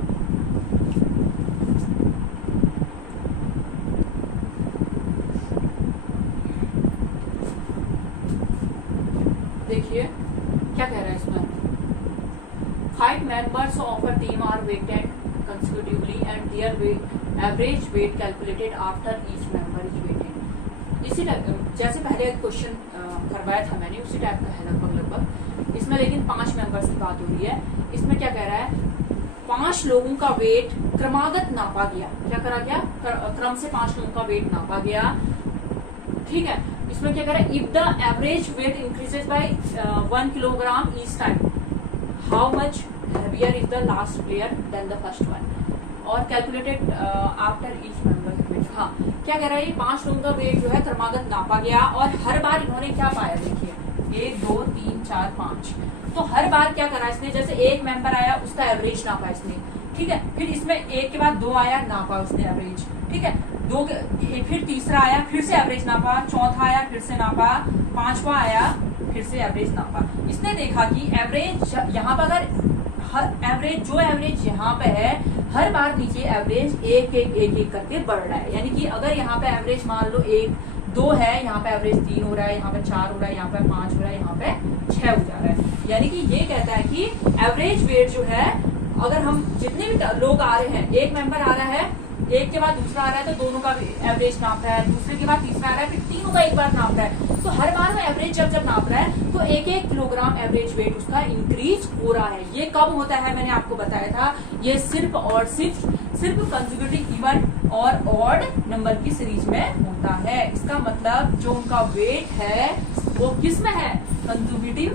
देखिए क्या कह रहा है इसमें, 5 members of a team are weighted consecutively and their average weight calculated after each member is weighted। इसी टाइप जैसे पहले क्वेश्चन करवाया था मैंने, उसी टाइप का है लगभग इसमें, लेकिन 5 मेंबर्स की बात हो रही है। इसमें क्या कह रहा है, 5 लोगों का वेट क्रमागत नापा गया, क्या करा गया, क्रम से 5 लोगों का वेट नापा गया, ठीक है। इसमें क्या कह रहा है, if the average weight increases by 1 kilogram each time, how much heavier is the last player than the first one, और calculated after each member weight. हाँ, क्या कह रहा है, ये 5 लोगों का वेट जो है क्रमागत नापा गया, और हर बार इन्होंने क्या पाया, देखिए 1 2 3 4 5, तो हर बार क्या करा इसने, जैसे एक मेंबर आया उसका एवरेज नापा इसने, ठीक है, फिर इसमें एक के बाद 2 आया, नापा उसने एवरेज, ठीक है, 2 फिर तीसरा आया, फिर से एवरेज नापा, चौथा आया, फिर से नापा, 5वां आया, फिर से एवरेज नापा। इसने देखा कि एवरेज यहाँ पर अगर एवरेज जो एवरेज यहाँ पे है, हर बार नीचे एवरेज एक एक करके बढ़ रहा है, यानी कि अगर यहाँ पे एवरेज मान लो 1 2 है, यहाँ पे एवरेज 3 हो रहा है, यहाँ पे 4 हो रहा है, यहाँ पे 5 हो रहा है, यहाँ पे 6 हो जा रहा है, यानी कि ये कहता है कि एवरेज वेट जो है, अगर हम जितने भी लोग आ रहे हैं, एक मेंबर आ रहा है, एक के बाद दूसरा आ रहा है, तो दोनों का एवरेज नाप रहा है, दूसरे के बाद तीसरा आ रहा है, फिर तीनों का एक बार नाप रहा है, तो हर बार में एवरेज जब नाप रहा है तो 1 किलोग्राम एवरेज वेट उसका इंक्रीज हो रहा है। ये कब होता है, मैंने आपको बताया था, ये सिर्फ और सिर्फ कंसेक्यूटिव इवन और ऑड नंबर की सीरीज में होता है। इसका मतलब जो उनका वेट है वो किस में है, कंसेक्यूटिव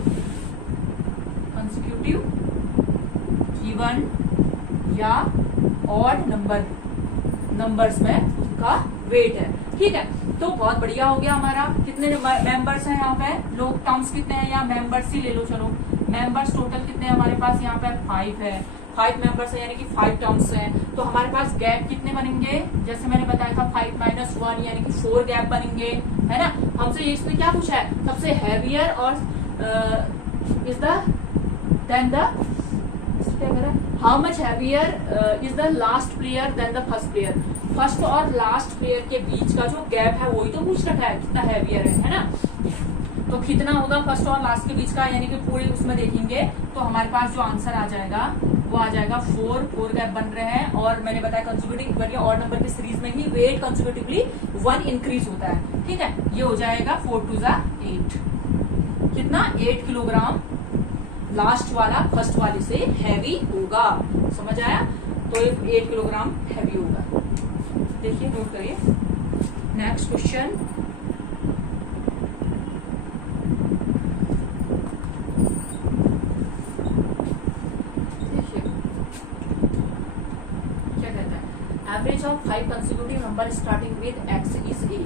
इवन या ऑड नंबर्स में उनका वेट है, ठीक है। तो बहुत बढ़िया हो गया हमारा, कितने मेंबर्स हैं यहाँ पे, लोग टर्म्स कितने हैं, या मेंबर्स ही ले लो, चलो मेंबर्स टोटल कितने हैं हमारे पास, यहाँ पे 5 है, 5 मेंबर्स है, यानी कि 5 टर्म्स हैं, तो हमारे पास गैप कितने बनेंगे, जैसे मैंने बताया था 5 - 1 यानी कि 4 गैप बनेंगे, है ना। हमसे इसने क्या पूछा है, सबसे हैवियर और is the then the how much heavier is the last player than the first player, first और लास्ट प्लेयर के बीच का जो गैप है वही तो पूछ रखा है, कितना हैवियर है ना। तो कितना होगा फर्स्ट और लास्ट के बीच का, यानी कि पूरे उसमें देखेंगे तो हमारे पास जो आंसर आ जाएगा वो आ जाएगा 4 गैप बन रहे हैं, और मैंने बताया कंसेक्यूटिव इवन या ऑड नंबर की सीरीज में ही वेट कंसेक्यूटिवली 1 इंक्रीज होता है, ठीक है। ये हो जाएगा 4 2 8, कितना 8 किलोग्राम लास्ट वाला फर्स्ट वाले से हैवी होगा, समझ आया, तो 8 किलोग्राम हैवी होगा। देखिए नोट करिए, नेक्स्ट क्वेश्चन, देखिए क्या कहता है, average of 5 consecutive number starting with x is a,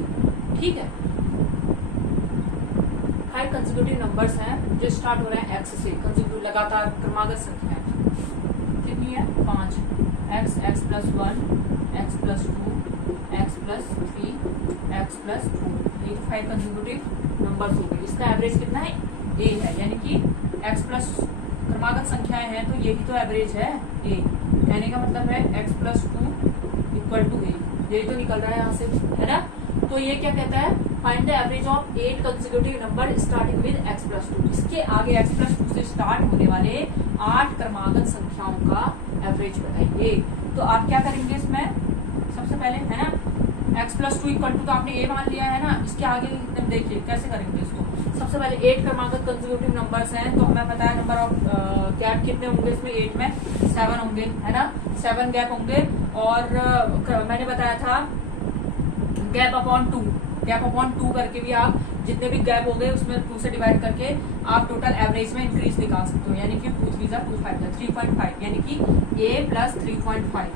ठीक है। 5 कंसेक्यूटिव नंबर्स हैं जो स्टार्ट हो रहे हैं x से, कंसेक्यूटिव लगातार क्रमागत संख्या है, कितनी है 5, x x + 1 x + 2 x + 3 x + 4, ये 5 कंसेक्यूटिव नंबर्स हो गए। इसका एवरेज कितना है a है, यानी कि x प्लस क्रमागत संख्याएं हैं तो यही तो एवरेज है a, कहने का मतलब है x + 2 = a, यही तो निकल रहा है यहाँ से, है ना। तो ये क्या कहता है, find the average of 8 consecutive number starting with x + 2, इसके आगे x + 2 से स्टार्ट होने वाले 8 क्रमागत संख्याओं का एवरेज बताइए। तो आप क्या करेंगे इसमें, सबसे पहले है ना x + 2 = तो आपने a मान लिया है ना, इसके आगे देखिए कैसे करेंगे इसको। सबसे पहले 8 क्रमागत कंसेक्यूटिव नंबर्स हैं, तो हमें पता है नंबर ऑफ गैप कितने होंगे इसमें, 8 में 7 होंगे, है ना, 7 गैप होंगे, और मैंने बताया था गैप अपॉन 2 करके भी आप जितने भी गैप हो गए उसमें 2 से डिवाइड करके आप टोटल एवरेज में इंक्रीज निकाल सकते हो, यानी कि 2 3 2 5 3.5, यानी कि a + 3.5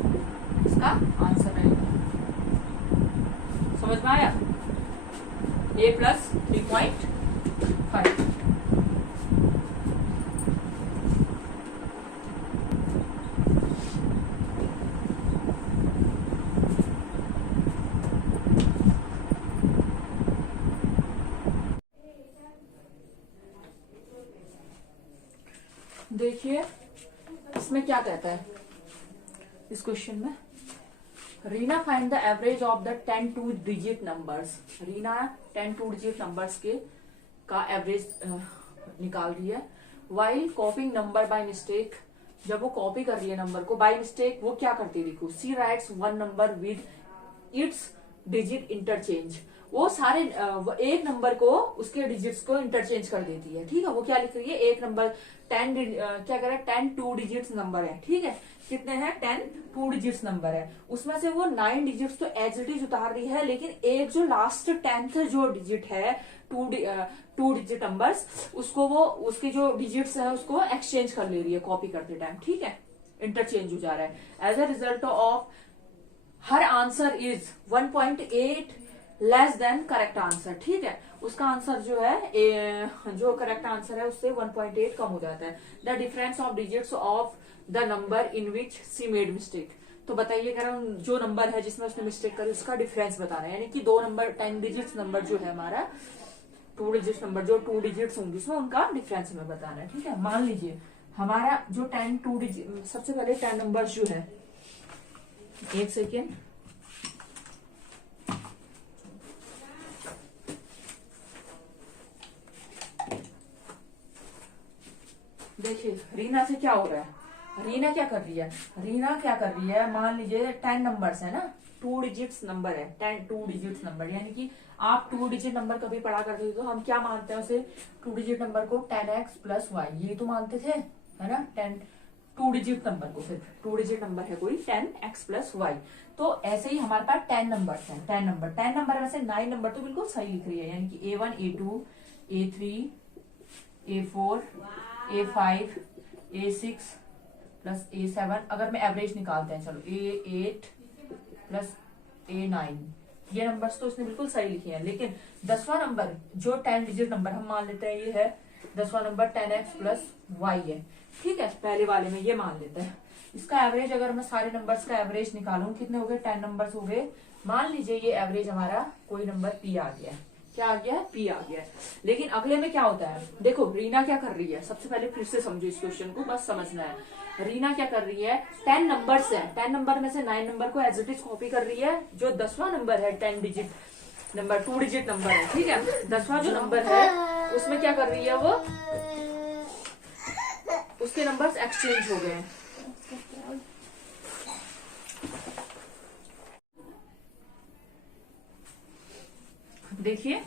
इसका आंसर रहेगा। समझ में आया, a + 3.5। देखिए इसमें क्या कहता है इस क्वेश्चन में, Reena find the average of the 10 two digit numbers. Reena 10 two digit numbers के का एवरेज निकाल रही है। वाइल कॉपिंग नंबर बाय मिस्टेक, जब वो कॉपी कर रही है नंबर को बाय मिस्टेक, वो क्या करती है देखो, c writes one number with its digit interchange. वो सारे एक नंबर को उसके डिजिट्स को इंटरचेंज कर देती है। ठीक है, वो क्या लिख रही है, एक नंबर 10 क्या कर रहा है, 10 टू डिजिट्स नंबर है। ठीक है, कितने हैं, 10 टू डिजिट्स नंबर है, उसमें से वो 9 डिजिट्स तो एज इट इज उतार रही है, लेकिन एक जो लास्ट 10th जो डिजिट है टू डिजिट नंबर्स, उसको वो उसके जो डिजिट्स है उसको एक्सचेंज कर ले रही है कॉपी करते टाइम। ठीक है, इंटरचेंज हो जा रहा है। As a result of her answer is 1.8 less than correct answer. ठीक है, उसका आंसर जो है जो करेक्ट आंसर है उससे 1.8 कम हो जाता है। The difference of digits of the number in which C made mistake. तो बताइए, कह रहा हूं जो नंबर है जिसमें उसने मिस्टेक करी उसका डिफरेंस बताना है, यानी कि दो नंबर 10 डिजिट्स नंबर जो है हमारा, 2 डिजिट नंबर जो 2 डिजिट्स होंगे उसमें उनका डिफरेंस हमें बताना है। ठीक है, मान लीजिए हमारा जो 10 2 डिजिट, सबसे पहले 10 नंबर जो है, एक सेकेंड, देखिए रीना से क्या हो रहा है, रीना क्या कर रही है, मान लीजिए 10 नंबर्स है ना, 2 डिजिट्स नंबर है, 10 2 डिजिट्स नंबर, यानी कि आप 2 डिजिट नंबर कभी पढ़ा करते थे तो हम क्या मानते हैं उसे, 2 डिजिट नंबर को 10x प्लस वाई, ये तो मानते थे, है ना, 10 2 डिजिट नंबर को, सिर्फ 2 डिजिट नंबर है कोई 10x प्लस वाई। तो ऐसे ही हमारे पास 10 नंबर है, 10 नंबर में से 9 नंबर तो बिल्कुल सही लिख रही है, यानी कि A1 A2 A3 A4 A5 A6 plus A7, अगर मैं एवरेज निकालते हैं, चलो A8 प्लस A9, ये नंबर्स तो उसने बिल्कुल सही लिखे हैं। लेकिन 10वां नंबर जो 10 डिजिट नंबर हम मान लेते हैं ये है 10वां नंबर 10x प्लस वाई है। ठीक है, पहले वाले में ये मान लेते हैं। इसका एवरेज अगर मैं सारे नंबर्स का एवरेज निकालूं, कितने हो गए, 10 नंबर्स हो गए। मान लीजिए ये एवरेज हमारा कोई नंबर P आ गया है, क्या आ गया है, P आ गया है। लेकिन अगले में क्या होता है, देखो रीना क्या कर रही है, सबसे पहले फिर से समझो इस क्वेश्चन को, बस समझना है। रीना क्या कर रही है, 10 नंबर्स है, 10 नंबर में से 9 नंबर को एज इट इज कॉपी कर रही है। जो 10वां नंबर है 10 डिजिट नंबर, 2 डिजिट नंबर है, ठीक है, 10वां जो नंबर है उसमें क्या कर रही है वो, उसके नंबर्स एक्सचेंज हो गए हैं। देखिए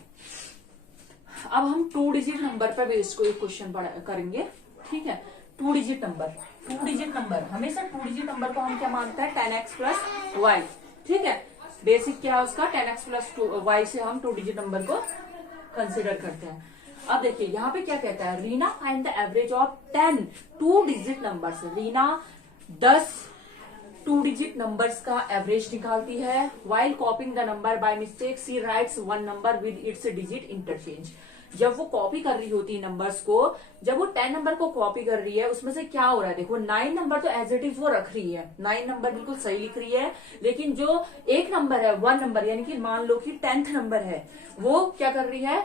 अब हम 2 डिजिट नंबर पर बेस्ड कोई क्वेश्चन करेंगे। ठीक है, 2 डिजिट नंबर हमेशा 2 डिजिट नंबर को हम क्या मानते हैं, 10x प्लस वाई। ठीक है, बेसिक क्या है उसका, 10x प्लस वाई से हम 2 डिजिट नंबर को कंसिडर करते हैं। अब देखिए यहाँ पे क्या कहता है, Reena find the average of 10 2 digit numbers. Reena 10 2 digit numbers का एवरेज निकालती है। While copying the number by mistake she writes one number with its digit interchange. जब वो कॉपी कर रही होती है नंबर्स को, जब वो 10 नंबर को कॉपी कर रही है उसमें से क्या हो रहा है, देखो 9 नंबर तो एज इट इज वो रख रही है, 9 नंबर बिल्कुल सही लिख रही है। लेकिन जो एक नंबर है 1 नंबर, यानी कि मान लो कि 10th नंबर है, वो क्या कर रही है,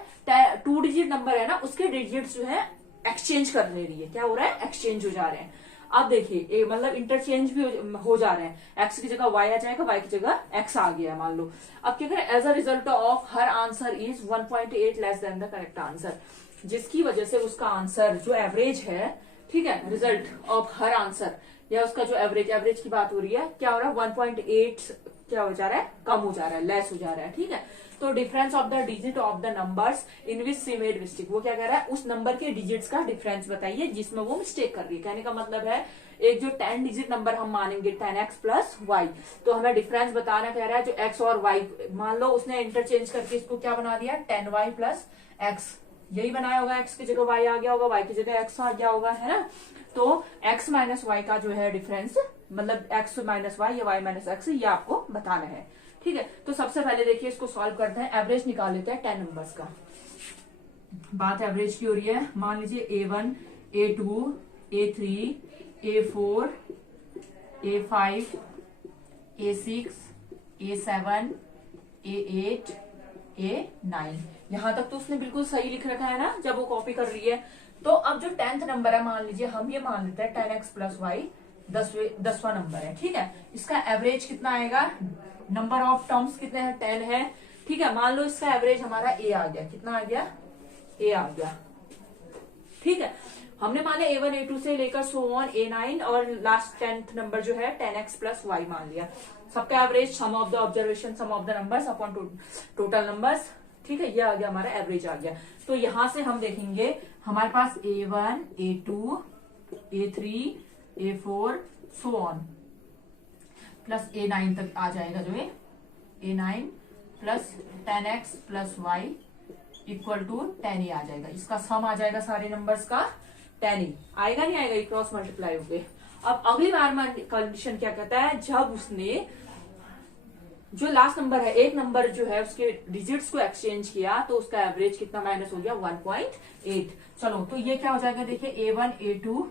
2 डिजिट नंबर है ना, उसके डिजिट्स जो है एक्सचेंज कर ले रही है। क्या हो रहा है, एक्सचेंज हो जा रहे हैं। अब देखिए मतलब इंटरचेंज भी हो जा रहे हैं, एक्स की जगह वाई आ जाएगा, वाई की जगह एक्स आ गया मान लो। अब क्या करें, as a result of her answer is 1.8 less than the correct answer, जिसकी वजह से उसका आंसर जो एवरेज है, ठीक है, रिजल्ट ऑफ हर आंसर या उसका जो एवरेज की बात हो रही है, क्या हो रहा है, 1.8 क्या हो जा रहा है, कम हो जा रहा है, लेस हो जा रहा है। ठीक है, तो difference of the digit of the numbers in which C made mistake, वो क्या कह रहा है, उस नंबर के डिजिट्स का डिफरेंस बताइए जिसमें वो मिस्टेक कर रही है। कहने का मतलब है एक जो 10 डिजिट नंबर हम मानेंगे 10x प्लस वाई, तो हमें डिफरेंस बताना कह रहा है जो x और y, मान लो उसने इंटरचेंज करके इसको क्या बना दिया, 10y प्लस x, यही बनाया होगा, x की जगह y आ गया होगा, y की जगह x आ गया होगा, है ना। तो x माइनस वाई का जो है डिफरेंस, मतलब x माइनस वाई या y माइनस एक्स, ये आपको बताना है। ठीक है, तो सबसे पहले देखिए इसको सॉल्व करते हैं, एवरेज निकाल लेते हैं 10 नंबर्स का। बात एवरेज की हो रही है, मान लीजिए A1 A2 A3 A4 A5 A6 A7 A8 A9, यहां तक तो उसने बिल्कुल सही लिख रखा है ना जब वो कॉपी कर रही है। तो अब जो 10th नंबर है, मान लीजिए हम ये मान लेते हैं 10x प्लस वाई 10वां नंबर है, ठीक है। इसका एवरेज कितना आएगा, नंबर ऑफ टर्म्स कितने हैं, 10 है, ठीक है। मान लो इसका एवरेज हमारा ए आ गया, कितना आ गया, ए आ गया, ठीक है। हमने माने A1 A2 से लेकर सो ऑन A9 और लास्ट 10th नंबर जो है 10x प्लस वाई मान लिया। सबका average some of the observation sum of the numbers upon total numbers, ठीक है। ये आ गया हमारा एवरेज आ गया। तो यहां से हम देखेंगे हमारे पास A1 A2 A3 A4 so on plus A9 तक आ जाएगा, जो है A9 plus 10x plus y equal to 10a आ जाएगा। इसका सम आ जाएगा सारे नंबर्स का 10a आएगा, नहीं आएगा, क्रॉस मल्टीप्लाई हो गए। अब अगली बार कंडीशन क्या कहता है, जब उसने जो लास्ट नंबर है, एक नंबर जो है उसके डिजिट्स को एक्सचेंज किया तो उसका एवरेज कितना माइनस हो गया, 1.8। चलो तो ये क्या हो जाएगा, देखिए A1 A2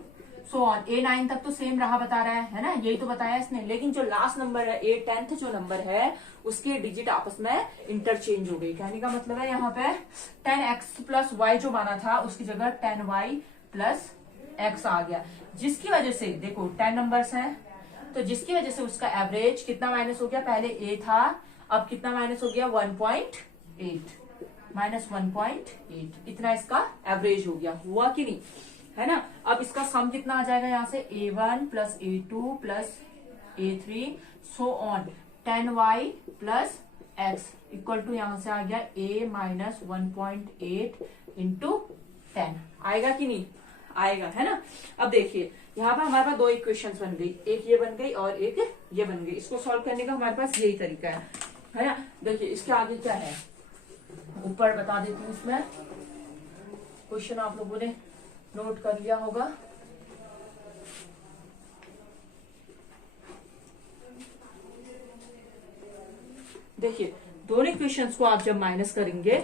so on A9 तक तो सेम रहा, बता रहा है ना, यही तो बताया इसने। लेकिन जो लास्ट नंबर है A10th जो नंबर है उसके डिजिट आपस में इंटरचेंज हो गई। कहने का मतलब है यहाँ पे 10x प्लस वाई जो माना था उसकी जगह 10y प्लस x आ गया, जिसकी वजह से देखो 10 नंबर्स हैं, तो जिसकी वजह से उसका एवरेज कितना माइनस हो गया, पहले a था अब कितना माइनस हो गया, 1.8 माइनस 1.8, इतना इसका एवरेज हो गया। हुआ कि नहीं, है ना। अब इसका सम कितना आ जाएगा, यहाँ से A1 plus A2 plus A3 so on 10y plus x equal to यहाँ से आ गया a माइनस 1.8 इंटू 10, आएगा कि नहीं आएगा, है ना। अब देखिए यहाँ पर हमारे पास दो इक्वेशंस बन गई, एक ये बन गई और एक ये बन गई। इसको सॉल्व करने का हमारे पास यही तरीका है ना। देखिए इसके आगे क्या है, ऊपर बता देती हूँ, इसमें क्वेश्चन आप लोगों ने नोट कर लिया होगा। देखिए दोनों इक्वेशंस को आप जब माइनस करेंगे,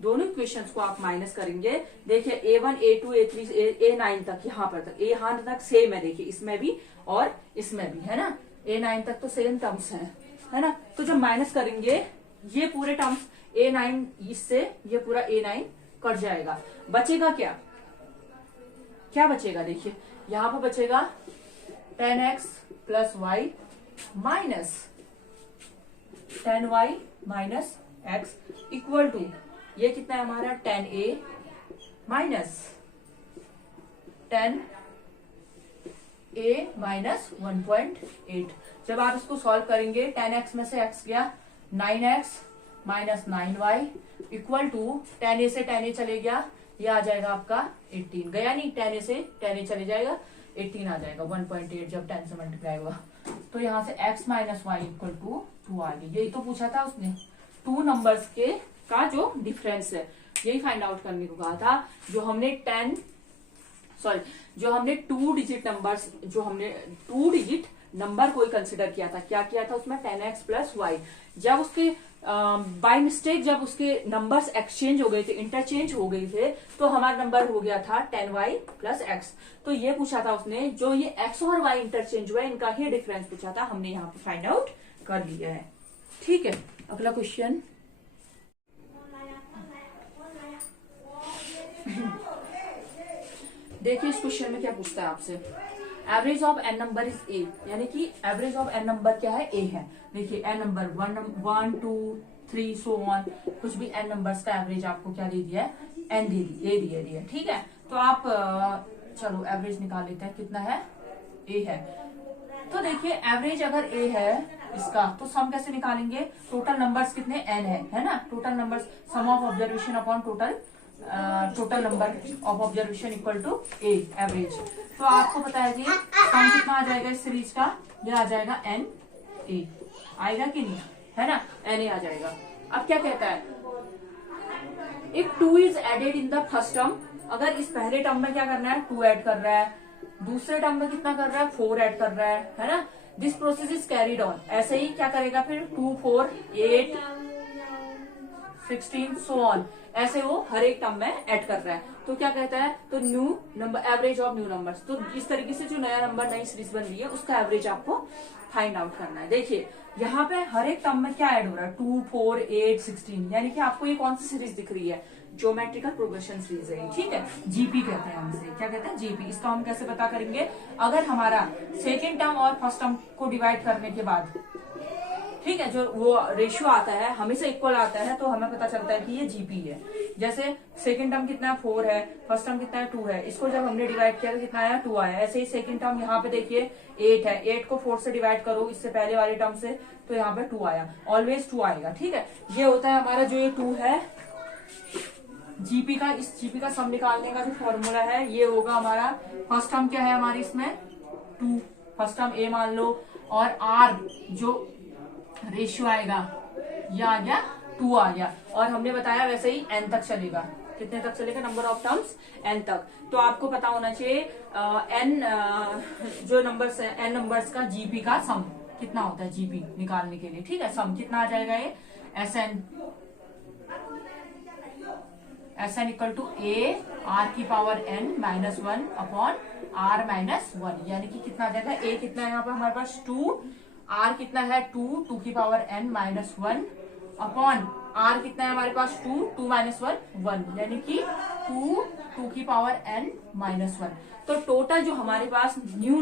दोनों इक्वेशंस को आप माइनस करेंगे, देखिए A1 A2 A3 A9 तक, यहाँ पर तक यहाँ तक सेम है, देखिए इसमें भी और इसमें भी, है ना। A9 तक तो सेम टर्म्स है ना। तो जब माइनस करेंगे ये पूरे टर्म्स A9 इससे ये पूरा A9 कट जाएगा, बचेगा क्या, क्या बचेगा, देखिए यहां पर बचेगा 10x plus y minus 10y minus x equal to ये कितना है हमारा 10a माइनस 10a माइनस 1.8। जब आप इसको सॉल्व करेंगे 10x में से x गया 9x minus 9y equal to 10a से 10a चले गया, ये आ जाएगा आपका 18, गया नहीं, 10a से 10a चले जाएगा 18 आ जाएगा, 1.8 जब 10 से मल्टीप्लाई हुआ। तो यहाँ से x minus y equal to 2 आ गई। यही तो पूछा था उसने, टू नंबर्स के का जो डिफरेंस है यही फाइंड आउट करने को कहा था। जो हमने 2 डिजिट नंबर्स, जो हमने 2 डिजिट नंबर कोई कंसिडर किया था, क्या किया था उसमें 10x प्लस वाई। जब उसके बाय मिस्टेक जब उसके नंबर्स एक्सचेंज हो गए थे, इंटरचेंज हो गए थे, तो हमारा नंबर हो गया था 10y प्लस x। तो ये पूछा था उसने, जो ये x और y इंटरचेंज हुआ इनका ही डिफरेंस पूछा था, हमने यहाँ पे फाइंड आउट कर लिया है। ठीक है, अगला क्वेश्चन देखिए। इस क्वेश्चन में क्या पूछता है आपसे, average of n number is a, यानी कि एवरेज ऑफ एन नंबर क्या है, ए है। देखिए एन नंबर 1 2 3 सो ऑन, कुछ भी एन नंबर्स का एवरेज आपको क्या दे दिया है, एन दे दी, ए दिया दिया, ठीक है। तो आप चलो एवरेज निकाल लेते हैं, कितना है, ए है। तो देखिए एवरेज अगर ए है इसका, तो सम कैसे निकालेंगे, टोटल नंबर्स कितने एन है ना। Total numbers sum of observation upon total number of observation equal to a average. तो आपको पता है कि सम कितना आ जाएगा इस सीरीज का, ये आ जाएगा एन ए, आएगा कि नहीं, है ना, एन ए आ जाएगा। अब क्या कहता है, if 2 is added in the first term, अगर इस पहले टर्म में क्या करना है 2 ऐड कर रहा है, दूसरे टर्म में कितना कर रहा है 4 ऐड कर रहा है ना। This process is carried on, ऐसे ही क्या करेगा फिर 2 4 8 16 सो ऑन, ऐसे वो हर एक टर्म में ऐड कर रहा है। तो क्या कहता है, तो new number, average of new numbers. तो इस तरीके से जो नया नंबर, नई सीरीज बन रही है, उसका एवरेज आपको फाइंड आउट करना है। देखिए यहाँ पे हर एक टर्म में क्या ऐड हो रहा है, 2, 4, 8, 16, यानी कि आपको ये कौन सी सीरीज दिख रही है, ज्योमेट्रिकल प्रोग्रेशन सीरीज है, ठीक है। जीपी कहते हैं हम इसे, क्या कहते हैं, जीपी। इसका हम कैसे पता करेंगे, अगर हमारा सेकेंड टर्म और फर्स्ट टर्म को डिवाइड करने के बाद, ठीक है, जो वो रेशियो आता है हमेशा इक्वल आता है, तो हमें पता चलता है कि ये जीपी है। जैसे सेकंड टर्म कितना है, 4 है, फर्स्ट टर्म कितना है, 2 है, इसको जब हमने डिवाइड किया तो कितना आया, 2 आया। ऐसे ही सेकंड टर्म यहाँ पे देखिए 8 है, 8 को 4 से डिवाइड करो इससे पहले वाले टर्म से, तो यहाँ पे 2 आया, ऑलवेज 2 आएगा, ठीक है। ये होता है हमारा जो ये 2 है जीपी का। इस जीपी का सम निकालने का जो फॉर्मूला है ये होगा हमारा, फर्स्ट टर्म क्या है हमारी इसमें 2, फर्स्ट टर्म ए मान लो, और आर जो रेशियो आएगा ये आ गया 2 आ गया, और हमने बताया वैसे ही n तक चलेगा। कितने तक चलेगा, नंबर ऑफ टर्म्स n तक। तो आपको पता होना चाहिए n जो नंबर्स है, n नंबर्स का जीपी का सम कितना होता है, जीपी निकालने के लिए, ठीक है। सम कितना आ जाएगा, ये Sn equal to a r की power n minus 1 upon r minus 1, यानी कि कितना आ जाएगा, a कितना है यहाँ पे हमारे पास 2, r कितना है 2 की power n minus 1 upon r कितना है हमारे पास 2 माइनस 1, यानी कि 2 की पावर n माइनस 1। तो टोटल जो हमारे पास new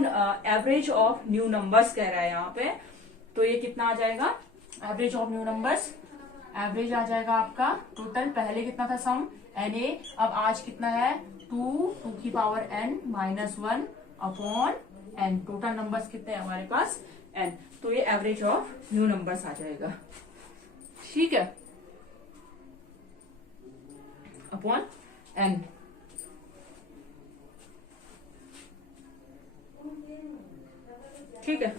average of new numbers कह रहा है यहाँ पे, तो ये कितना आ जाएगा, average of new numbers, average आ जाएगा आपका टोटल, पहले कितना था सम Na, अब आज कितना है 2 की power n minus 1 upon n, total numbers कितने हैं हमारे पास n, तो ये एवरेज ऑफ न्यू नंबर्स आ जाएगा, ठीक है, अपॉन n। ठीक है,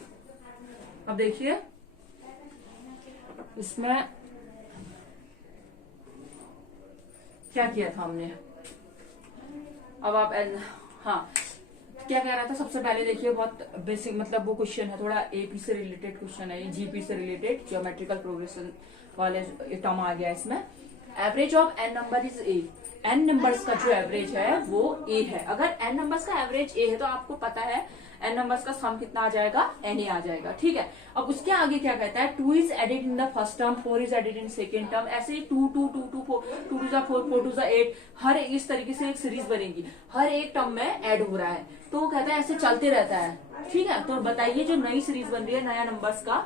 अब देखिए इसमें क्या किया था हमने, अब आप हाँ क्या कह रहा था, सबसे पहले देखिए बहुत बेसिक, मतलब वो क्वेश्चन है, थोड़ा एपी से रिलेटेड क्वेश्चन है, जीपी से रिलेटेड, ज्योमेट्रिकल प्रोग्रेशन वाले टर्म आ गया इसमें। Average of n number is A, n numbers का जो एवरेज है वो a है। अगर n नंबर्स का एवरेज a है तो आपको पता है n नंबर्स का सम कितना आ जाएगा, na आ जाएगा, ठीक है। अब उसके आगे क्या कहता है, 2 is added in the first term, 4 is added in second term, ऐसे ही 2 2 2 2 4 2 टू जा 4 4 टू जा 8, हर इस तरीके से एक सीरीज बनेगी, हर एक टर्म में ऐड हो रहा है। तो वो कहता है ऐसे चलते रहता है, ठीक है। तो बताइए जो नई सीरीज बन रही है, नया नंबर्स का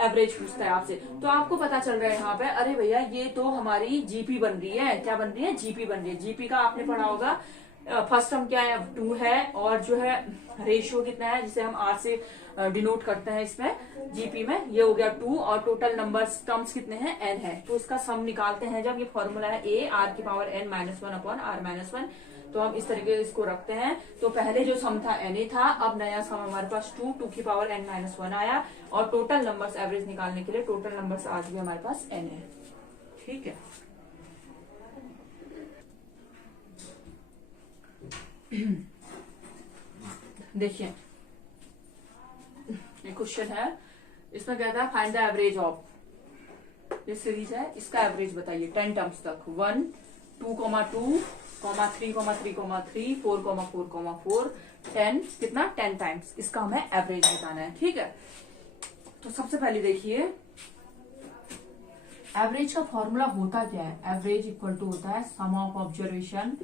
एवरेज पूछता है आपसे, तो आपको पता चल रहा है यहाँ पे, अरे भैया ये तो हमारी जीपी बन रही है, क्या बन रही है, जीपी बन रही है। जीपी का आपने पढ़ा होगा, फर्स्ट टर्म क्या है 2 है, और जो है रेशियो कितना है जिसे हम आर से डिनोट करते हैं इसमें जीपी में, ये हो गया 2, और टोटल नंबर्स टर्म्स कितने हैं, n है। तो इसका सम निकालते हैं जब, ये फॉर्मूला है a r की power n minus 1 upon r minus 1, तो हम इस तरीके से इसको रखते हैं। तो पहले जो सम था na था, अब नया सम हमारे पास 2 की पावर n माइनस 1 आया, और टोटल नंबर्स एवरेज निकालने के लिए टोटल नंबर्स आज भी हमारे पास n है, ठीक है। देखिए ये क्वेश्चन है, इसमें कहता है फाइंड द एवरेज ऑफ, ये सीरीज है, इसका एवरेज बताइए 10 टर्म्स तक, 1 2 2 3 3 3 4 4 4 10, कितना 10 टाइम्स, इसका हमें एवरेज बताना है, ठीक है। तो सबसे पहले देखिए एवरेज का फॉर्मूला होता क्या है, एवरेज इक्वल टू होता है sum of observation,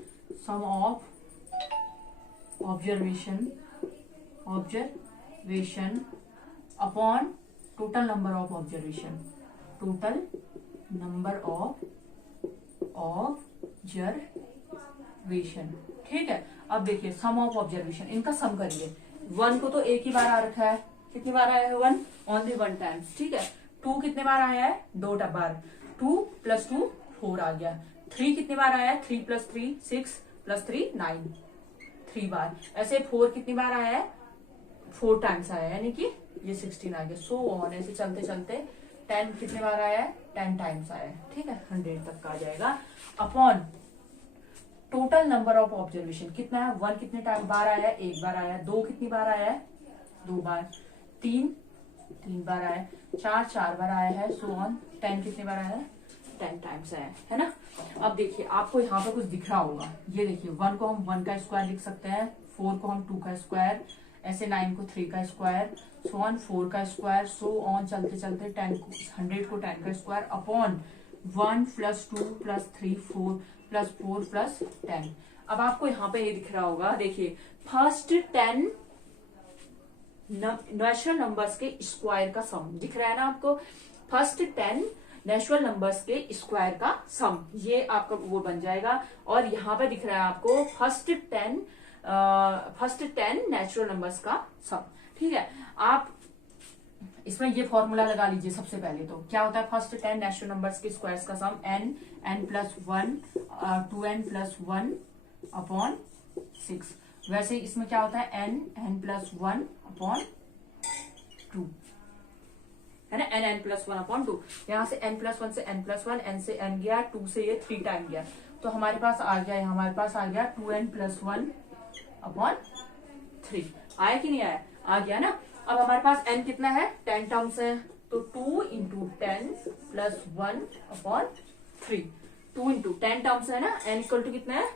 sum of observation upon total number of observation, total number of observation, ठीक है। अब देखिए सम ऑफ ऑब्जर्वेशन, इनका सम करिए, 1 को तो एक ही बार आ रखा है, कितनी बार आया है 1, ओनली 1 टाइम्स, ठीक है। 2 कितने बार आया है, 2 बार, 2 + 2 4 आ गया। 3 कितनी बार आया है, 3 + 3 6 + 3 9, 3 बार। ऐसे 4 कितनी बार आया है, 4 टाइम्स आया है, यानी कि ये 16 आ गया। सो ऑन, ऐसे चलते चलते 10 कितने बार आया है, 10 टाइम्स आया है, ठीक है, 100 तक का आ जाएगा। Upon total number of observation कितना है, 1 कितने टाइम बार आया है, 1 बार आया है, 2 कितनी बार आया है, 2 बार, 3 बार आया है, 4 बार आया है, सो ऑन। 10 कितने बार आया है, 10 टाइम्स है ना। अब देखिए आपको यहाँ पे कुछ दिख रहा होगा, ये देखिए 1 को हम 1 का स्क्वायर लिख सकते हैं, 4 को हम 2 का स्क्वायर, ऐसे 9 को 3 का स्क्वायर, सो ऑन 4 का स्क्वायर, सो ऑन चलते चलते 100 को 10 का स्क्वायर अपॉन 1 + 2 + 3 4 + 4 + 10। अब आपको यहाँ पे ये दिख रहा होगा, देखिए फर्स्ट 10 नेचुरल नंबर्स के स्क्वायर का सम दिख रहा है ना आपको, फर्स्ट 10 नेचुरल नंबर्स के स्क्वायर का सम, ये आपका वो बन जाएगा। और यहाँ पे दिख रहा है आपको फर्स्ट 10 नेचुरल नंबर्स का सम। ठीक है, आप इसमें ये फॉर्मूला लगा लीजिए सबसे पहले। तो क्या होता है फर्स्ट 10 नेचुरल नंबर्स के स्क्वायर्स का सम, n+1 2n+1 अपॉन 6। वैसे इसमें क्या होता है n+1 अपॉन 2 है ना, n+1 अपॉन 2। यहाँ से n+1 से n+1, n से n गया, 2 से ये 3 टाइम गया, तो हमारे पास आ गया 2n+1 अपॉन 3। आया कि नहीं आया? आ गया ना। अब हमारे पास n कितना है, 10 टर्म्स है, तो 2 × 10 + 1 अपॉन 3। 2 × 10 टर्म्स है ना, n = कितना है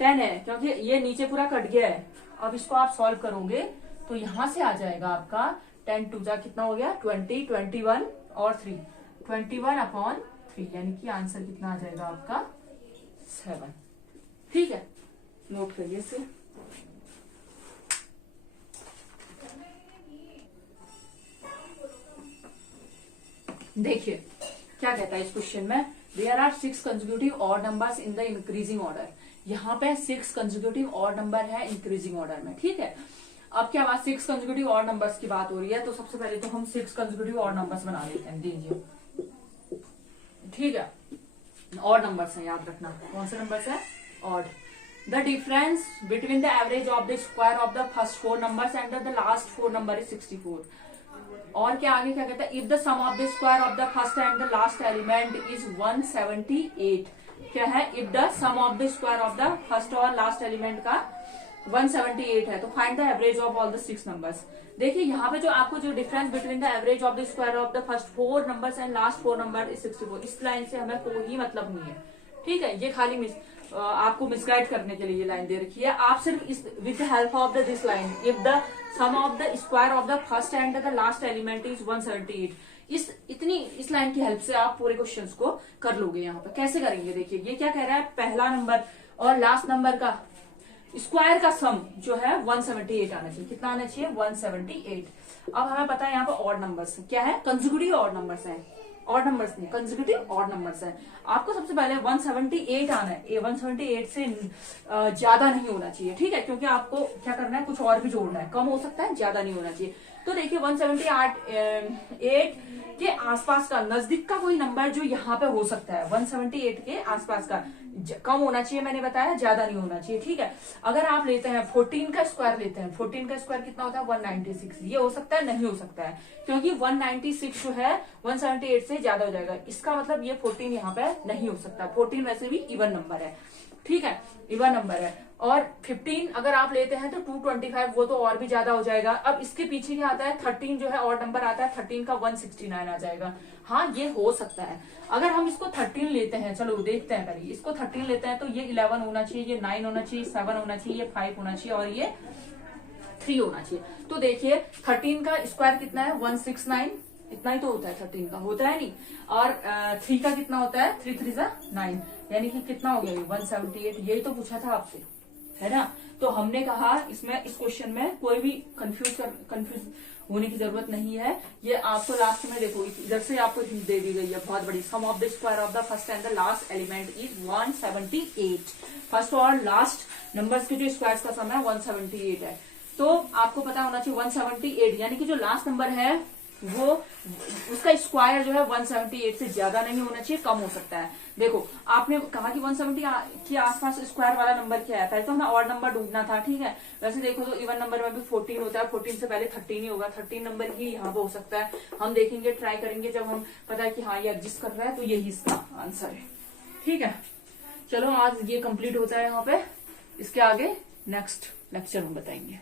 10 है, क्योंकि ये नीचे पूरा कट गया है। अब इसको आप सॉल्व करोगे तो यहां से आ जाएगा आपका 10 2 जा कितना हो गया 20, 21 और 3, 21 अपॉन 3, यानी कि आंसर कितना आ जाएगा आपका 7। ठीक है, नोट करिए इसे। देखिए क्या कहता है इस क्वेश्चन में, there are 6 consecutive odd numbers in the increasing order. यहाँ पे 6 कंसेक्यूटिव ऑड नंबर है इंक्रीजिंग ऑर्डर में। ठीक है, अब क्या बात 6 कंसेक्यूटिव ऑड नंबर्स की बात हो रही है, तो सबसे पहले तो हम 6 कंसेक्यूटिव ऑड नंबर्स बना लेते हैं। दीजिए, ठीक है, ऑड नंबर्स है, याद रखना कौन से नंबर्स है, odd. The difference between the average of the square of the first 4 numbers and the last 4 number is 64। और क्या आगे क्या कहता है, if the some of the square of the first and the last element is 178। क्या है, if the some of the square of the first और last element का 178 है, तो find the average of all the 6 numbers. देखिए यहाँ पे जो आपको जो difference between the average of the square of the first 4 numbers and last 4 number is 64, इस लाइन से हमें कोई मतलब नहीं है। ठीक है, ये खाली आपको मिसगाइड करने के लिए ये लाइन दे रखी है। आप सिर्फ इस with the help of this line, if the some of the square of the first and the last element is 178, इस लाइन की हेल्प से आप पूरे क्वेश्चंस को कर लोगे। यहाँ पे कैसे करेंगे, देखिए ये क्या कह रहा है, पहला नंबर और लास्ट नंबर का स्क्वायर का सम जो है 178 आना चाहिए। कितना आना चाहिए, 178। अब हमें पता है यहाँ पे ऑड नंबर्स क्या है, कंसेक्यूटिव ऑड नंबर्स है, ऑड नंबर्स नहीं, कंसेक्यूटिव ऑड नंबर्स है। आपको सबसे पहले 178 आना है, 178 से ज्यादा नहीं होना चाहिए। ठीक है, क्योंकि आपको क्या करना है, कुछ और भी जोड़ना है, कम हो सकता है, ज्यादा नहीं होना चाहिए। तो देखिए 178 के आसपास का नजदीक का कोई नंबर जो यहाँ पे हो सकता है, 178 के आसपास का कम होना चाहिए, मैंने बताया, ज्यादा नहीं होना चाहिए। ठीक है, अगर आप लेते हैं 14 का स्क्वायर लेते हैं, 14 का स्क्वायर कितना होता है 196, ये हो सकता है, नहीं हो सकता है, क्योंकि 196 जो है 178 से ज्यादा हो जाएगा, इसका मतलब ये 14 यहाँ पे नहीं हो सकता। 14 वैसे भी इवन नंबर है। ठीक है, इवन नंबर है। और 15 अगर आप लेते हैं तो 225, वो तो और भी ज्यादा हो जाएगा। अब इसके पीछे क्या आता है, 13 जो है ऑड नंबर आता है, 13 का 169 आ जाएगा। हाँ, ये हो सकता है। अगर हम इसको 13 लेते हैं, चलो देखते हैं पहले, इसको 13 लेते हैं तो ये 11 होना चाहिए, ये 9 होना चाहिए, 7 होना चाहिए, ये 5 होना चाहिए और ये 3 होना चाहिए। तो देखिए 13 का स्क्वायर कितना है 169, इतना ही तो होता है, 13 का होता है नहीं। और 3 का कितना होता है, 3 3 9, यानी कि कितना हो गया 178। यही तो पूछा था आपसे, है ना। तो हमने कहा इसमें इस क्वेश्चन में कोई भी कंफ्यूज होने की जरूरत नहीं है। ये आपको लास्ट में देखो, इधर से आपको हिंट दे दी गई है बहुत बड़ी, sum of the square of the first and the last element is 178। First और लास्ट नंबर्स के जो स्क्वायर का सम है 178 है। तो आपको पता होना चाहिए 178, यानी कि जो लास्ट नंबर है वो उसका स्क्वायर जो है 178 से ज्यादा नहीं होना चाहिए, कम हो सकता है। देखो आपने कहा कि 170 के आसपास स्क्वायर वाला नंबर क्या है, पहले तो हमें ऑड नंबर ढूंढना था। ठीक है, वैसे देखो तो इवन नंबर में भी 14 होता है, 14 से पहले 13 ही होगा, 13 नंबर ही यहाँ पे हो सकता है। हम देखेंगे, ट्राई करेंगे, जब हम पता है कि हाँ ये एडजस्ट कर रहा है तो यही इसका आंसर है। ठीक है, चलो आज ये कंप्लीट होता है यहाँ पे, इसके आगे नेक्स्ट लेक्चर हम बताएंगे।